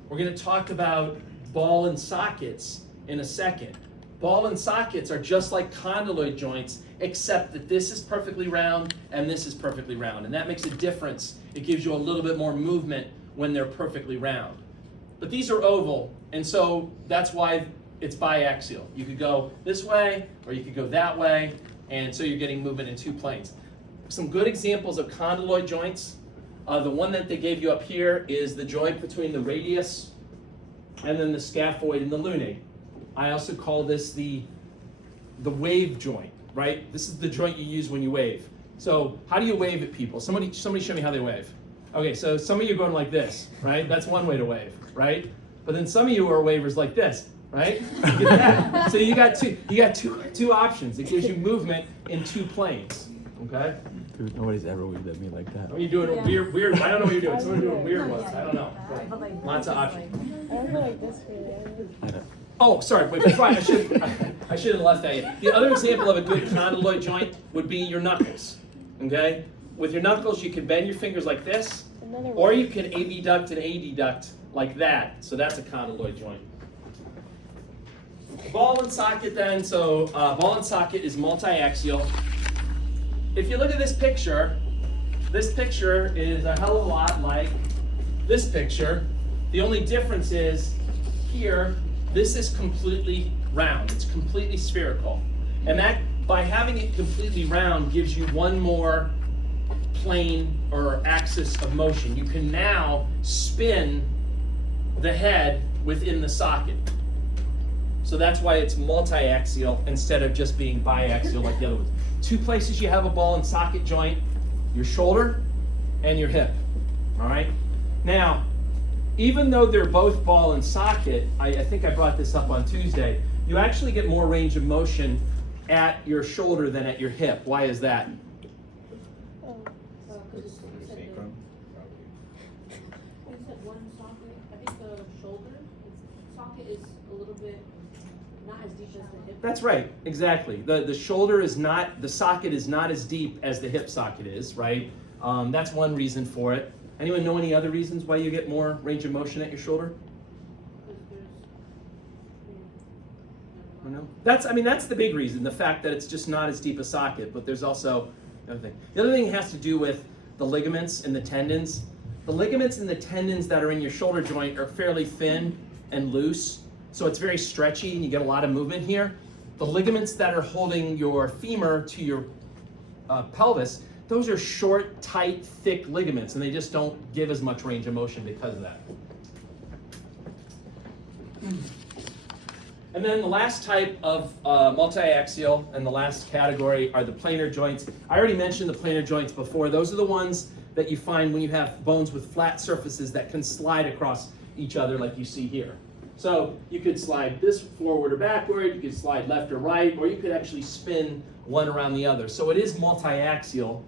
We're going to talk about ball and sockets in a second. Ball and sockets are just like condyloid joints, except that this is perfectly round and this is perfectly round. And that makes a difference. It gives you a little bit more movement when they're perfectly round. But these are oval, and so that's why it's biaxial. You could go this way or you could go that way, and so you're getting movement in two planes. Some good examples of condyloid joints. The one that they gave you up here is the joint between the radius and then the scaphoid and the lunate. I also call this the wave joint, right? This is the joint you use when you wave. So how do you wave at people? Somebody show me how they wave. Okay, so some of you are going like this, right? That's one way to wave, right? But then some of you are wavers like this, right? You get that? So you got two options. It gives you movement in two planes, okay? Dude, nobody's ever waved at me like that. Are you doing weird, I don't know what you're doing. Some are doing weird ones, I don't know. But like, Lots of just, options. I go like this for you. I don't. Oh, sorry, wait, before I should have left that in. The other example of a good condyloid joint would be your knuckles, okay? With your knuckles, you can bend your fingers like this, Another or one. you can abduct and adduct like that. So that's a condyloid joint. Ball and socket then, so ball and socket is multi-axial. If you look at this picture is a hell of a lot like this picture. The only difference is here, this is completely round. It's completely spherical. And that, by having it completely round, gives you one more plane or axis of motion. You can now spin the head within the socket. So that's why it's multi-axial instead of just being biaxial like the other ones. Two places you have a ball and socket joint, your shoulder and your hip, all right? Now, even though they're both ball and socket, I think I brought this up on Tuesday, you actually get more range of motion at your shoulder than at your hip. Why is that? Oh. Because you said Sacrum, you said one socket, I think the shoulder socket is a little bit not as deep as the hip. That's right, exactly. The shoulder is not, the socket is not as deep as the hip socket is, right? That's one reason for it. Anyone know any other reasons why you get more range of motion at your shoulder? Because there's, I know. That's the big reason, the fact that it's just not as deep a socket, but there's also another thing. The other thing has to do with the ligaments and the tendons. The ligaments and the tendons that are in your shoulder joint are fairly thin and loose, so it's very stretchy and you get a lot of movement here. The ligaments that are holding your femur to your pelvis, those are short, tight, thick ligaments, and they just don't give as much range of motion because of that. And then the last type of multi-axial and the last category are the planar joints. I already mentioned the planar joints before. Those are the ones that you find when you have bones with flat surfaces that can slide across each other like you see here. So you could slide this forward or backward, you could slide left or right, or you could actually spin one around the other. So it is multi-axial.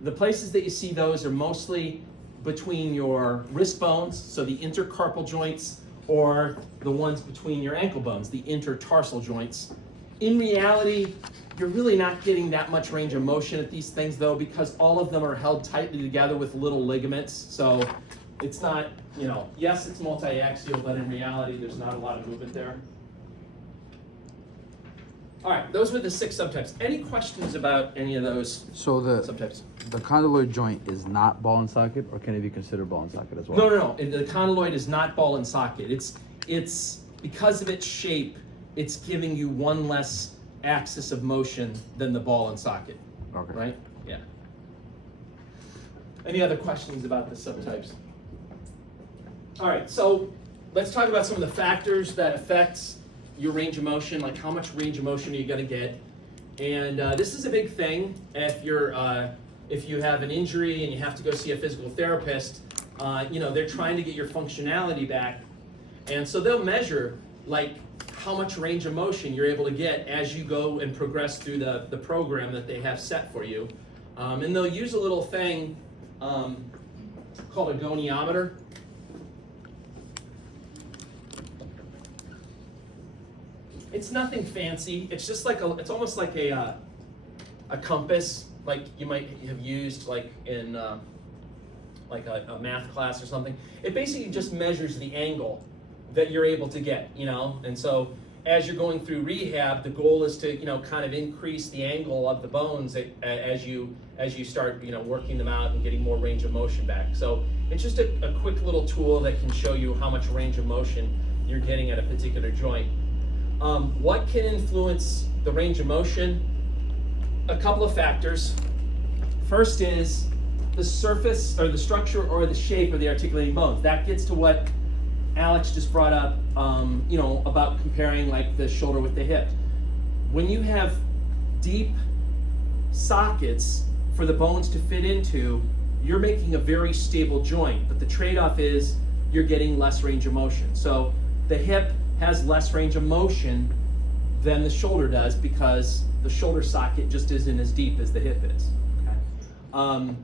The places that you see those are mostly between your wrist bones, so the intercarpal joints, or the ones between your ankle bones, the intertarsal joints. In reality, you're really not getting that much range of motion at these things though, because all of them are held tightly together with little ligaments. So It's not, yes, it's multi-axial, but in reality, there's not a lot of movement there. All right, those were the 6 subtypes. Any questions about any of those So the subtypes? condyloid joint is not ball and socket, or can it be considered ball and socket as well? No. The condyloid is not ball and socket. It's because of its shape, it's giving you one less axis of motion than the ball and socket, Okay. right? Yeah. Any other questions about the subtypes? All right, so let's talk about some of the factors that affect your range of motion, like how much range of motion are you gonna get. And this is a big thing if you have an injury and you have to go see a physical therapist. They're trying to get your functionality back, and so they'll measure like how much range of motion you're able to get as you go and progress through the program that they have set for you. And they'll use a little thing called a goniometer. It's nothing fancy. It's just like it's almost like a compass, like you might have used like in like a math class or something. It basically just measures the angle that you're able to get, And so as you're going through rehab, the goal is to kind of increase the angle of the bones as you start working them out and getting more range of motion back. So it's just a quick little tool that can show you how much range of motion you're getting at a particular joint. What can influence the range of motion? A couple of factors. First is the surface or the structure or the shape of the articulating bones. That gets to what Alex just brought up, about comparing like the shoulder with the hip. When you have deep sockets for the bones to fit into, you're making a very stable joint, but the trade-off is you're getting less range of motion. So the hip has less range of motion than the shoulder does because the shoulder socket just isn't as deep as the hip is. Okay?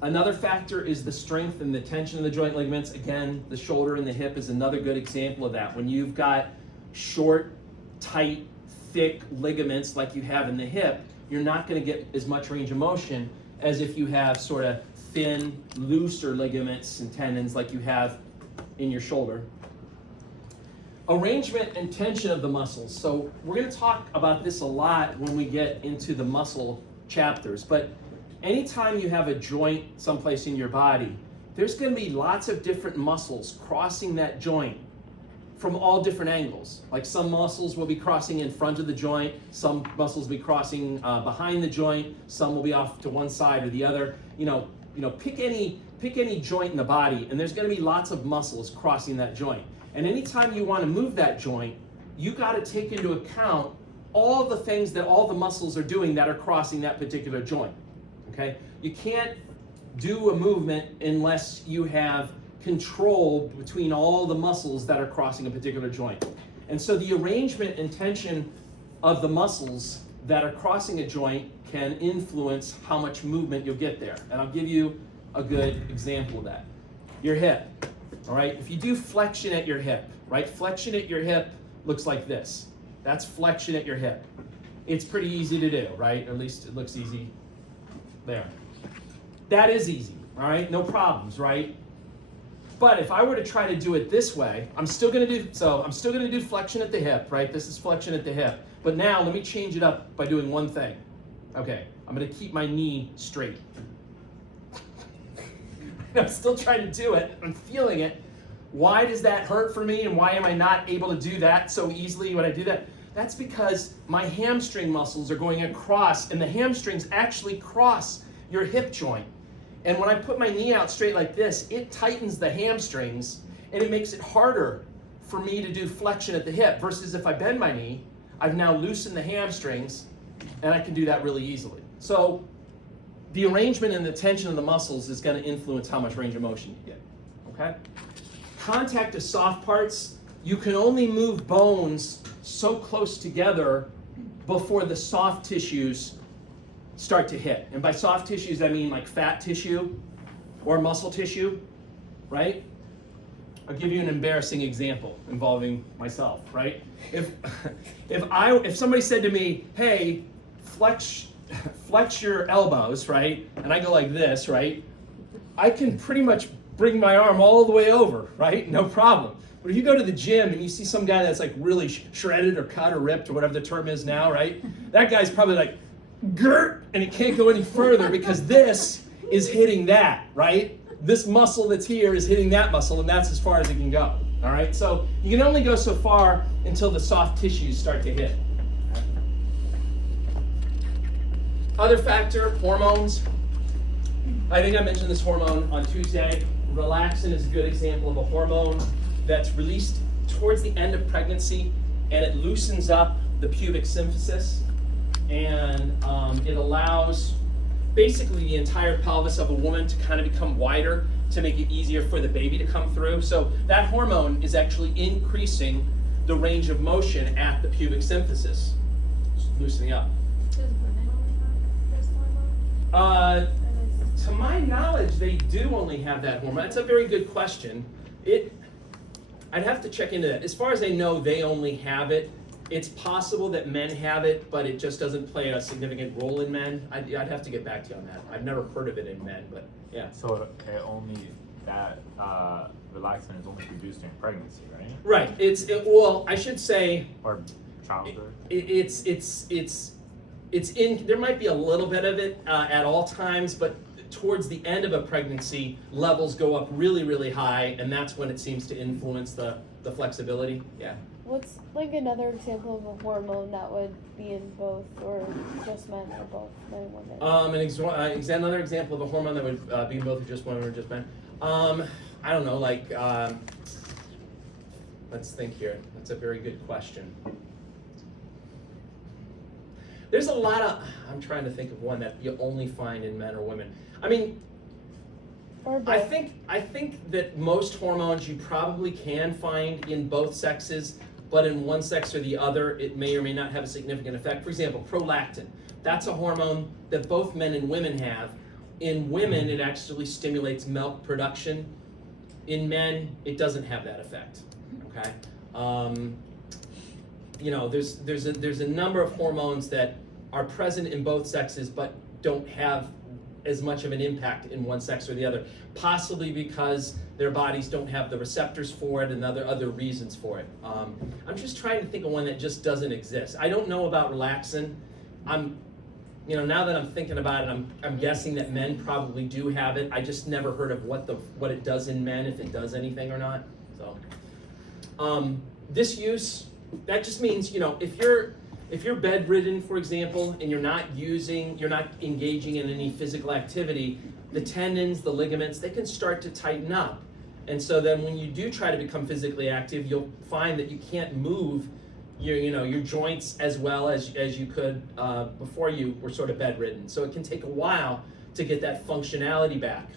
Another factor is the strength and the tension of the joint ligaments. Again, the shoulder and the hip is another good example of that. When you've got short, tight, thick ligaments like you have in the hip, you're not going to get as much range of motion as if you have sort of thin, looser ligaments and tendons like you have in your shoulder. Arrangement and tension of the muscles. So we're going to talk about this a lot when we get into the muscle chapters, but anytime you have a joint someplace in your body, there's going to be lots of different muscles crossing that joint from all different angles. Like some muscles will be crossing in front of the joint, some muscles will be crossing behind the joint, some will be off to one side or the other. Pick any joint in the body, and there's going to be lots of muscles crossing that joint. And anytime you want to move that joint, you got to take into account all the things that all the muscles are doing that are crossing that particular joint. Okay? You can't do a movement unless you have control between all the muscles that are crossing a particular joint. And so the arrangement and tension of the muscles that are crossing a joint can influence how much movement you'll get there. And I'll give you a good example of that. Your hip, all right? If you do flexion at your hip, right? Flexion at your hip looks like this. That's flexion at your hip. It's pretty easy to do, right? Or at least it looks easy. There. That is easy, all right? No problems, right? But if I were to try to do it this way, I'm still gonna do flexion at the hip, right? This is flexion at the hip. But now let me change it up by doing one thing. Okay, I'm gonna keep my knee straight. I'm still trying to do it, I'm feeling it. Why does that hurt for me and why am I not able to do that so easily when I do that? That's because my hamstring muscles are going across, and the hamstrings actually cross your hip joint. And when I put my knee out straight like this, it tightens the hamstrings, and it makes it harder for me to do flexion at the hip, versus if I bend my knee, I've now loosened the hamstrings, and I can do that really easily. So the arrangement and the tension of the muscles is going to influence how much range of motion you get, okay? Contact of soft parts, you can only move bones so close together before the soft tissues start to hit. And by soft tissues, I mean like fat tissue or muscle tissue, right? I'll give you an embarrassing example involving myself, right? If somebody said to me, hey, flex your elbows, right? And I go like this, right? I can pretty much bring my arm all the way over, right? No problem. But if you go to the gym and you see some guy that's like really shredded or cut or ripped or whatever the term is now, right? That guy's probably like, gert, and he can't go any further because this is hitting that, right? This muscle that's here is hitting that muscle, and that's as far as it can go, all right? So you can only go so far until the soft tissues start to hit. Other factor, hormones. I think I mentioned this hormone on Tuesday. Relaxin is a good example of a hormone that's released towards the end of pregnancy, and it loosens up the pubic symphysis, and it allows basically the entire pelvis of a woman to kind of become wider to make it easier for the baby to come through. So that hormone is actually increasing the range of motion at the pubic symphysis, loosening up. Does women only have this hormone? To my knowledge, they do only have that hormone. That's a very good question. I'd have to check into that. As far as I know, they only have it. It's possible that men have it, but it just doesn't play a significant role in men. I'd have to get back to you on that. I've never heard of it in men, but yeah. So it only that relaxin is only produced during pregnancy, right? Right. Well, I should say Or childbirth. it's in. There might be a little bit of it at all times, but towards the end of a pregnancy, levels go up really, really high, and that's when it seems to influence the flexibility. Yeah. What's like another example of a hormone that would be in both, or just men, or both men and women? Another example of a hormone that would be in both or just women or just men. I don't know, like, let's think here. That's a very good question. There's a lot of, I'm trying to think of one that you only find in men or women. I mean, Or both. I think that most hormones you probably can find in both sexes, but in one sex or the other, it may or may not have a significant effect. For example, prolactin. That's a hormone that both men and women have. In women, it actually stimulates milk production. In men, it doesn't have that effect. Okay. There's a number of hormones that are present in both sexes, but don't have as much of an impact in one sex or the other, possibly because their bodies don't have the receptors for it and other reasons for it. I'm just trying to think of one that just doesn't exist. I don't know about relaxin. Now that I'm thinking about it, I'm guessing that men probably do have it. I just never heard of what it does in men, if it does anything or not. So, this use, that just means, if you're bedridden, for example, and you're not engaging in any physical activity, the tendons, the ligaments, they can start to tighten up. And so then when you do try to become physically active, you'll find that you can't move your joints as well as you could before you were sort of bedridden. So it can take a while to get that functionality back.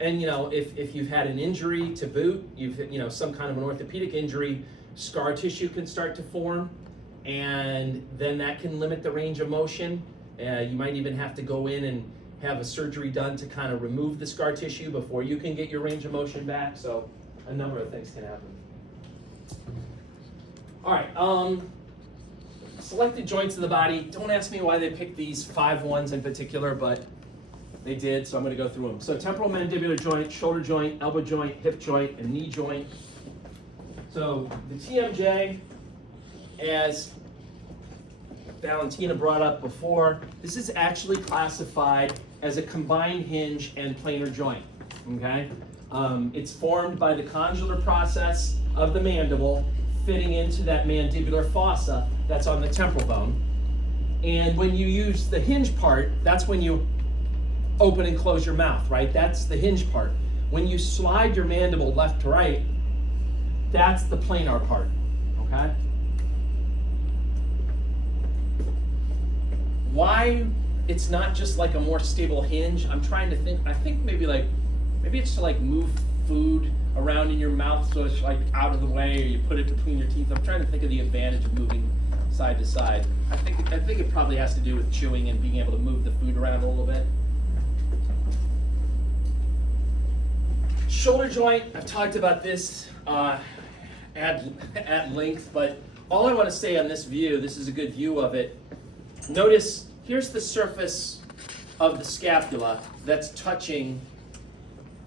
And if you've had an injury to boot, you've some kind of an orthopedic injury, scar tissue can start to form, and then that can limit the range of motion. You might even have to go in and have a surgery done to kind of remove the scar tissue before you can get your range of motion back. So a number of things can happen. All right, selected joints of the body. Don't ask me why they picked these 5 ones in particular, but they did, so I'm going to go through them. So temporal mandibular joint, shoulder joint, elbow joint, hip joint, and knee joint. So the TMJ, as Valentina brought up before, this is actually classified as a combined hinge and planar joint, okay? It's formed by the condylar process of the mandible fitting into that mandibular fossa that's on the temporal bone. And when you use the hinge part, that's when you open and close your mouth, right? That's the hinge part. When you slide your mandible left to right, that's the planar part, okay? Why it's not just like a more stable hinge, I'm trying to think. I think maybe it's to like move food around in your mouth so it's like out of the way, or you put it between your teeth. I'm trying to think of the advantage of moving side to side. I think it probably has to do with chewing and being able to move the food around a little bit. Shoulder joint, I've talked about this at length, but all I want to say on this view, this is a good view of it. Notice here's the surface of the scapula that's touching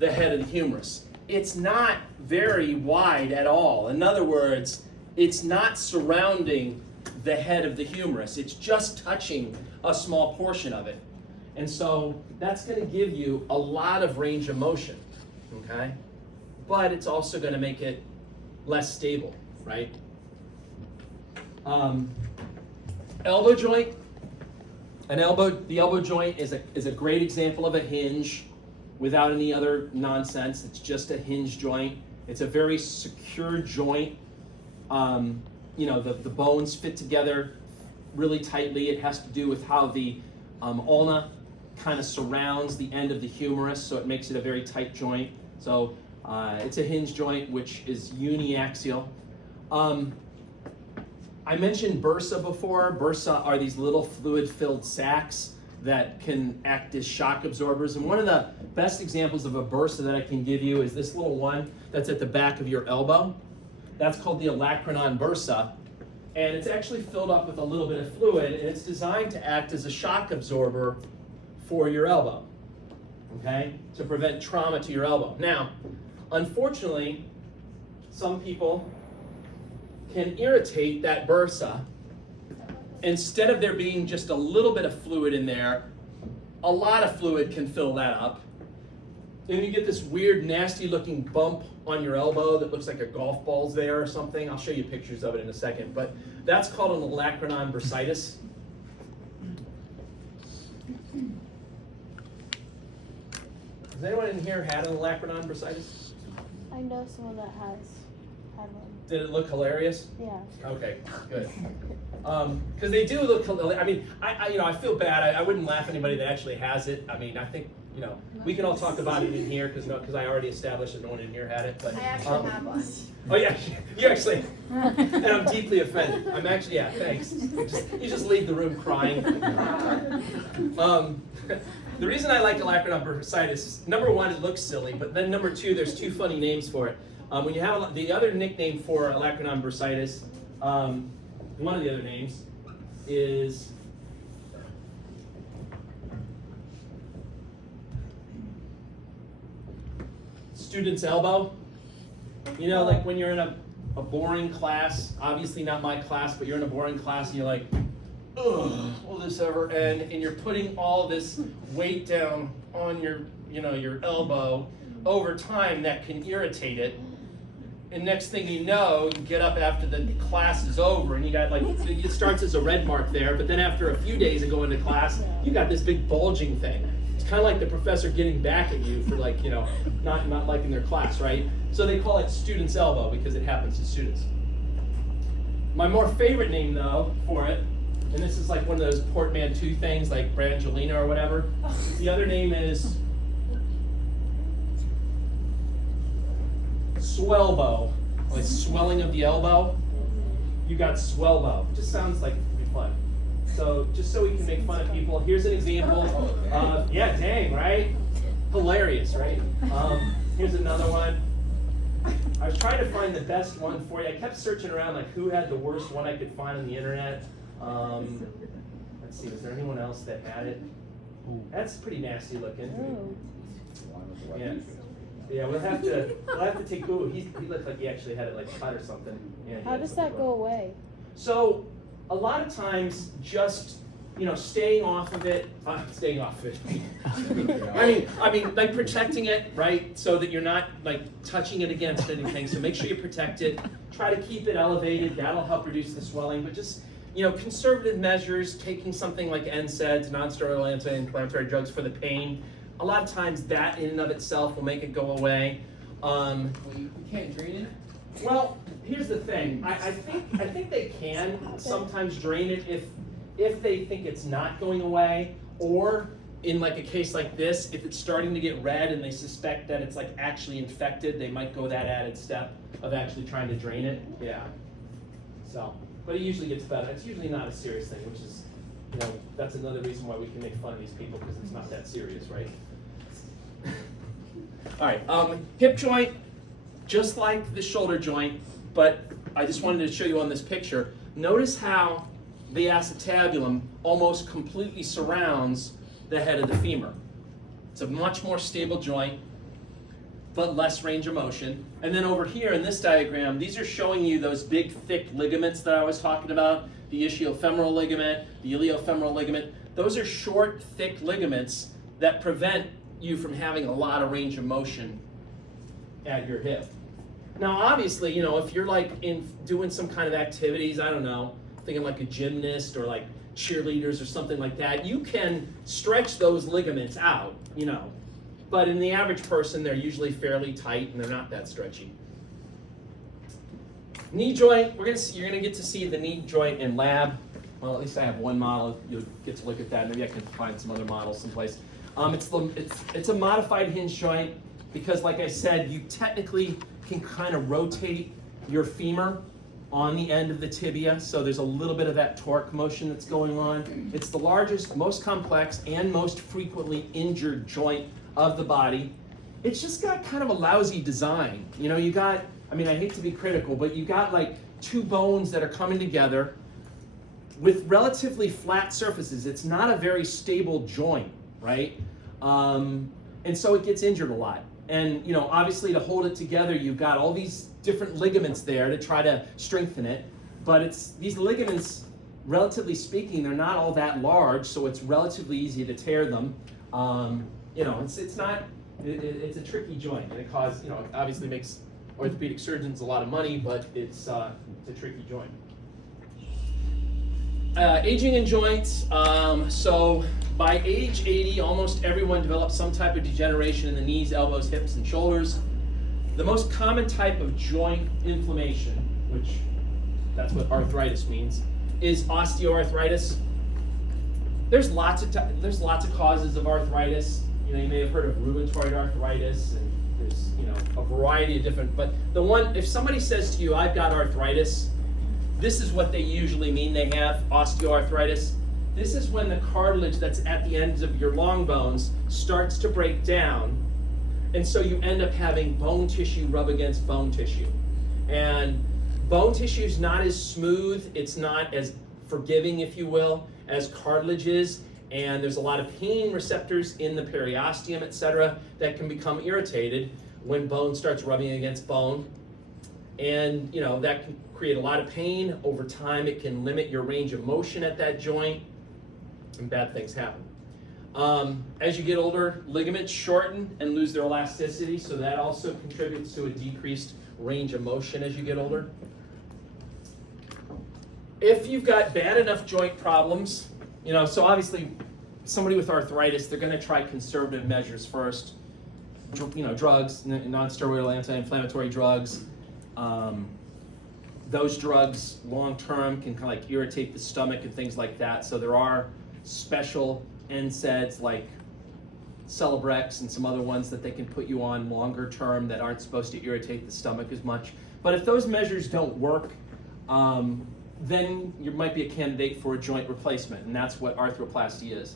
the head of the humerus. It's not very wide at all. In other words, it's not surrounding the head of the humerus. It's just touching a small portion of it. And so that's going to give you a lot of range of motion, okay? But it's also going to make it less stable, right? Elbow joint. The elbow joint is a great example of a hinge without any other nonsense. It's just a hinge joint. It's a very secure joint. The bones fit together really tightly. It has to do with how the ulna kind of surrounds the end of the humerus, so it makes it a very tight joint. So it's a hinge joint, which is uniaxial. I mentioned bursa before. Bursa are these little fluid-filled sacs that can act as shock absorbers. And one of the best examples of a bursa that I can give you is this little one that's at the back of your elbow. That's called the olecranon bursa. And it's actually filled up with a little bit of fluid, and it's designed to act as a shock absorber for your elbow, okay? To prevent trauma to your elbow. Now, unfortunately, some people can irritate that bursa. Instead of there being just a little bit of fluid in there, a lot of fluid can fill that up. And you get this weird, nasty looking bump on your elbow that looks like a golf ball's there or something. I'll show you pictures of it in a second, but that's called an olecranon bursitis. Has anyone in here had an olecranon bursitis? I know someone that has had one. Did it look hilarious? Yeah. Okay, good. Because they do look. I mean, I feel bad. I wouldn't laugh at anybody that actually has it. I mean, I think we can all talk about it in here because I already established that no one in here had it. But I actually have one. Oh yeah, you actually. And I'm deeply offended. I'm actually thanks. You just leave the room crying. The reason I like olecranon bursitis, number one, it looks silly, but then number two, there's two funny names for it. When you have the other nickname for olecranon bursitis, one of the other names is student's elbow. Like when you're in a boring class, obviously not my class, but you're in a boring class and you're like, ugh, will this ever end? And you're putting all this weight down on your elbow. Over time, that can irritate it. And next thing you know, you get up after the class is over and you got it starts as a red mark there, but then after a few days of going to class, you got this big bulging thing. It's kind of like the professor getting back at you for not liking their class, right? So they call it student's elbow because it happens to students. My more favorite name though for it, and this is like one of those portmanteau things like Brangelina or whatever, the other name is swellbow, like swelling of the elbow. You got swellbow. Just sounds like it'd be fun. So just so we can make fun of people, here's an example of, dang, right? Hilarious, right? Here's another one. I was trying to find the best one for you. I kept searching around like who had the worst one I could find on the internet. Let's see, was there anyone else that had it? That's pretty nasty looking. Yeah. Yeah, we'll have to take. Ooh, he looked like he actually had it like cut or something. Yeah, How does that go away? So a lot of times, just staying off of it. Staying off of it. I mean, like protecting it, right? So that you're not like touching it against anything. So make sure you protect it. Try to keep it elevated. That'll help reduce the swelling. But just conservative measures, taking something like NSAIDs, non-steroidal anti-inflammatory drugs for the pain. A lot of times that in and of itself will make it go away. You can't drain it? Well, here's the thing. I think they can sometimes drain it if they think it's not going away, or in like a case like this, if it's starting to get red and they suspect that it's like actually infected, they might go that added step of actually trying to drain it. Yeah. So, but it usually gets better. It's usually not a serious thing, which is, that's another reason why we can make fun of these people, because it's not that serious, right? All right, hip joint, just like the shoulder joint, but I just wanted to show you on this picture. Notice how the acetabulum almost completely surrounds the head of the femur. It's a much more stable joint. but less range of motion. And then over here in this diagram, these are showing you those big, thick ligaments that I was talking about, the ischiofemoral ligament, the iliofemoral ligament. Those are short, thick ligaments that prevent you from having a lot of range of motion at your hip. Now, obviously, you know, if you're like doing some kind of activities, I don't know, thinking like a gymnast or like cheerleaders or something like that, you can stretch those ligaments out, you know. But in the average person, they're usually fairly tight and they're not that stretchy. Knee joint, you're gonna get to see the knee joint in lab. Well, at least I have one model. You'll get to look at that. Maybe I can find some other models someplace. It's a modified hinge joint because, like I said, you technically can kind of rotate your femur on the end of the tibia, so there's a little bit of that torque motion that's going on. It's the largest, most complex, and most frequently injured joint of the body. It's just got kind of a lousy design. You know, you got, I mean, I hate to be critical, but you got like two bones that are coming together with relatively flat surfaces. It's not a very stable joint, right? And so it gets injured a lot. And, you know, obviously to hold it together, you've got all these different ligaments there to try to strengthen it. But these ligaments, relatively speaking, they're not all that large, so it's relatively easy to tear them. You know, it's a tricky joint, and it causes, you know, it obviously makes orthopedic surgeons a lot of money, but it's a tricky joint. Aging in joints, so by age 80, almost everyone develops some type of degeneration in the knees, elbows, hips, and shoulders. The most common type of joint inflammation, which that's what arthritis means, is osteoarthritis. There's lots of causes of arthritis. You know, you may have heard of rheumatoid arthritis, and there's, you know, a variety of different, but the one, if somebody says to you, I've got arthritis, this is what they usually mean they have, osteoarthritis. This is when the cartilage that's at the ends of your long bones starts to break down, and so you end up having bone tissue rub against bone tissue. And bone tissue is not as smooth, it's not as forgiving, if you will, as cartilage is, and there's a lot of pain receptors in the periosteum, etc., that can become irritated when bone starts rubbing against bone. And, you know, that can create a lot of pain. Over time, it can limit your range of motion at that joint, and bad things happen. As you get older, ligaments shorten and lose their elasticity, so that also contributes to a decreased range of motion as you get older. If you've got bad enough joint problems, you know, so obviously somebody with arthritis, they're going to try conservative measures first. You know, drugs, non-steroidal anti-inflammatory drugs. Those drugs long-term can kind of like irritate the stomach and things like that. So there are special NSAIDs like Celebrex and some other ones that they can put you on longer term that aren't supposed to irritate the stomach as much. But if those measures don't work, then you might be a candidate for a joint replacement, and that's what arthroplasty is.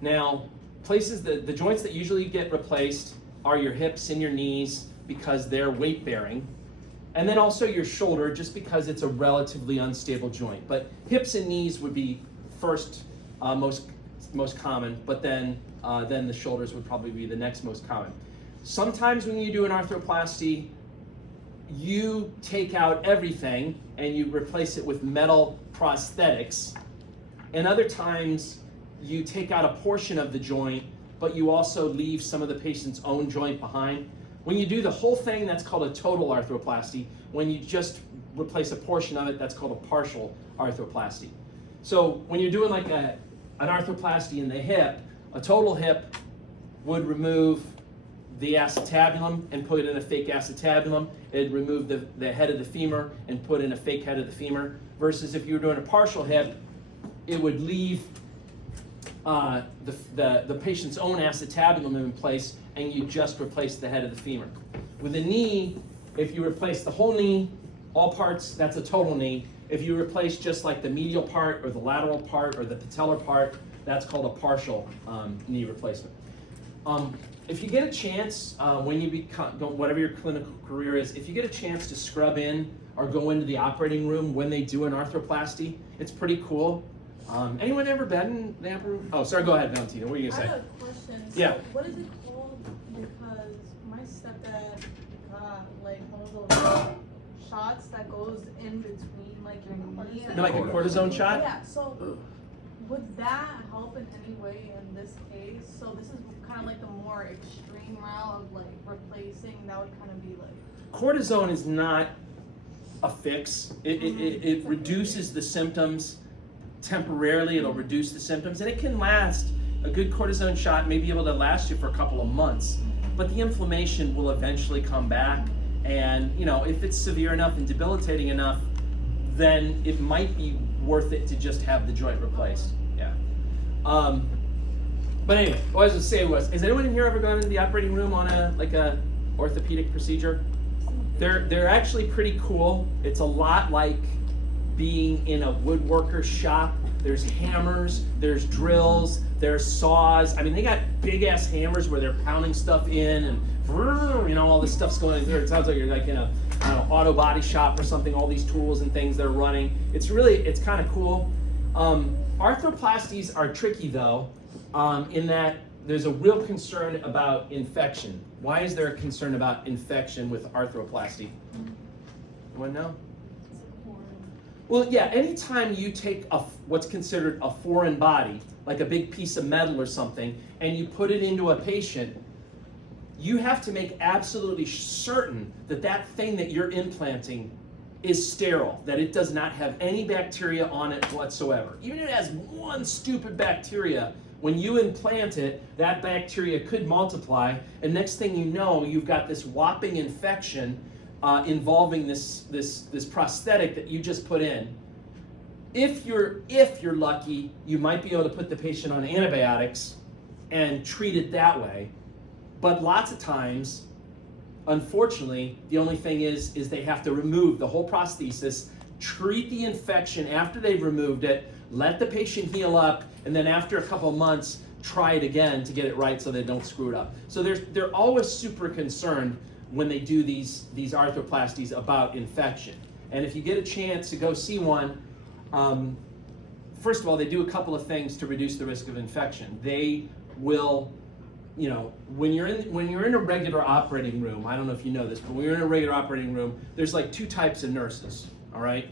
Now, the joints that usually get replaced are your hips and your knees because they're weight-bearing, and then also your shoulder just because it's a relatively unstable joint. But hips and knees would be first most common, but then the shoulders would probably be the next most common. Sometimes when you do an arthroplasty, you take out everything and you replace it with metal prosthetics. And other times you take out a portion of the joint, but you also leave some of the patient's own joint behind. When you do the whole thing, that's called a total arthroplasty. When you just replace a portion of it, that's called a partial arthroplasty. So when you're doing like an arthroplasty in the hip, a total hip would remove the acetabulum and put in a fake acetabulum. It'd remove the head of the femur and put in a fake head of the femur. Versus if you were doing a partial hip, it would leave the patient's own acetabulum in place, and you just replace the head of the femur. With a knee, if you replace the whole knee, all parts, that's a total knee. If you replace just like the medial part or the lateral part or the patellar part, that's called a partial knee replacement. If you get a chance, when you whatever your clinical career is, if you get a chance to scrub in or go into the operating room when they do an arthroplasty, it's pretty cool. Anyone ever been in the operating room? Oh, sorry, go ahead, Valentina. What are you gonna say? I have a question. Yeah. So what is it called? Because my stepdad like one of those shots that goes in between like your knee and Like a cortisone shot? Yeah, so would that help in any way in this case? So this is kind of like the more extreme route of like replacing, that would kind of be like. Cortisone is not a fix. It reduces the symptoms temporarily. It'll reduce the symptoms, and it can last. A good cortisone shot may be able to last you for a couple of months, but the inflammation will eventually come back. And you know, if it's severe enough and debilitating enough, then it might be worth it to just have the joint replaced. Yeah. But anyway, what I was going to say was, has anyone in here ever gone into the operating room on a orthopedic procedure? They're actually pretty cool. It's a lot like being in a woodworker's shop. There's hammers, there's drills, there's saws. I mean, they got big ass hammers where they're pounding stuff in, and you know, all this stuff's going in there. It sounds like you're like in a auto body shop or something. All these tools and things that are running. It's kind of cool. Arthroplasties are tricky though, in that there's a real concern about infection. Why is there a concern about infection with arthroplasty? Anyone know? Well, yeah, anytime you take what's considered a foreign body, like a big piece of metal or something, and you put it into a patient, you have to make absolutely certain that that thing that you're implanting is sterile, that it does not have any bacteria on it whatsoever. Even if it has one stupid bacteria, when you implant it, that bacteria could multiply, and next thing you know, you've got this whopping infection involving this prosthetic that you just put in. If you're lucky, you might be able to put the patient on antibiotics and treat it that way. But lots of times, unfortunately, the only thing is they have to remove the whole prosthesis, treat the infection after they've removed it, let the patient heal up, and then after a couple of months, try it again to get it right so they don't screw it up. So they're always super concerned when they do these arthroplasties about infection. And if you get a chance to go see one, first of all, they do a couple of things to reduce the risk of infection. They will, you know, when you're in a regular operating room, I don't know if you know this, but when you're in a regular operating room, there's like two types of nurses, all right?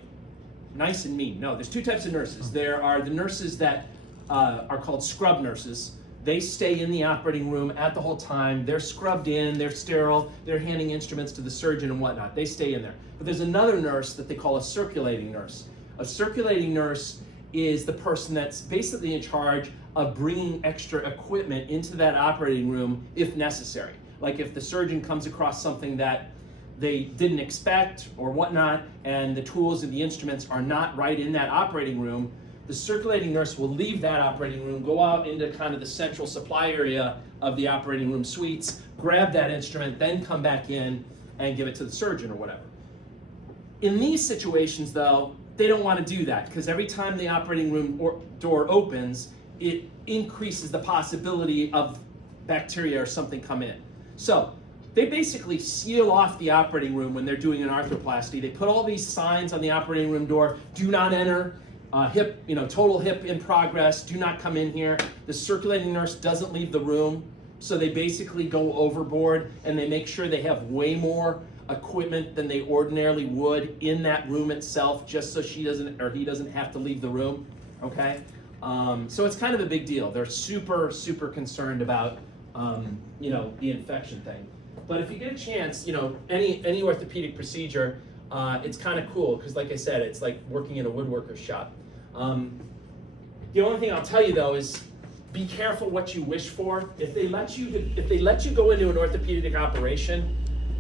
Nice and mean. No, there's two types of nurses. There are the nurses that are called scrub nurses. They stay in the operating room at the whole time. They're scrubbed in, they're sterile, they're handing instruments to the surgeon and whatnot. They stay in there. But there's another nurse that they call a circulating nurse. A circulating nurse is the person that's basically in charge of bringing extra equipment into that operating room if necessary. Like if the surgeon comes across something that they didn't expect or whatnot, and the tools and the instruments are not right in that operating room, the circulating nurse will leave that operating room, go out into kind of the central supply area of the operating room suites, grab that instrument, then come back in and give it to the surgeon or whatever. In these situations though, they don't want to do that because every time the operating room door opens, it increases the possibility of bacteria or something come in. So they basically seal off the operating room when they're doing an arthroplasty. They put all these signs on the operating room door: do not enter, hip, total hip in progress, do not come in here. The circulating nurse doesn't leave the room, so they basically go overboard and they make sure they have way more equipment than they ordinarily would in that room itself, just so she doesn't or he doesn't have to leave the room. Okay, so it's kind of a big deal. They're super, super concerned about the infection thing. But if you get a chance, any orthopedic procedure, it's kind of cool because, like I said, it's like working in a woodworker's shop. The only thing I'll tell you though is be careful what you wish for. If they let you go into an orthopedic operation,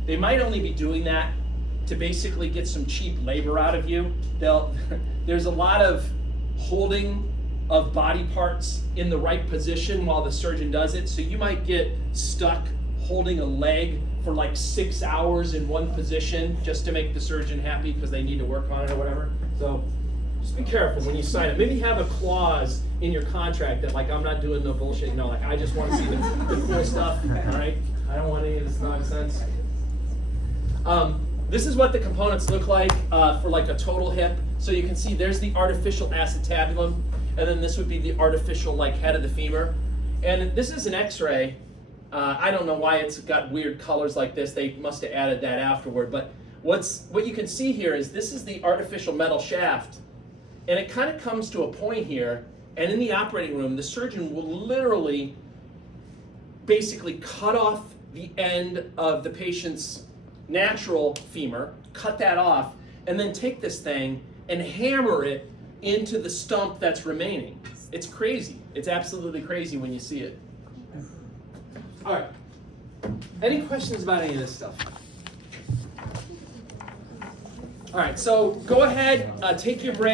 they might only be doing that to basically get some cheap labor out of you. There's a lot of holding of body parts in the right position while the surgeon does it, so you might get stuck holding a leg for like 6 hours in one position just to make the surgeon happy because they need to work on it or whatever. So just be careful when you sign it. Maybe have a clause in your contract that like, I'm not doing no bullshit, like I just want to see the cool stuff, all right? I don't want any of this nonsense. This is what the components look like for like a total hip. So you can see there's the artificial acetabulum, and then this would be the artificial like head of the femur. And this is an x-ray I don't know why it's got weird colors like this. They must have added that afterward. But what you can see here is this is the artificial metal shaft. And it kind of comes to a point here. And in the operating room, the surgeon will literally basically cut off the end of the patient's natural femur, cut that off, and then take this thing and hammer it into the stump that's remaining. It's crazy. It's absolutely crazy when you see it. All right. Any questions about any of this stuff? All right, so go ahead, take your break.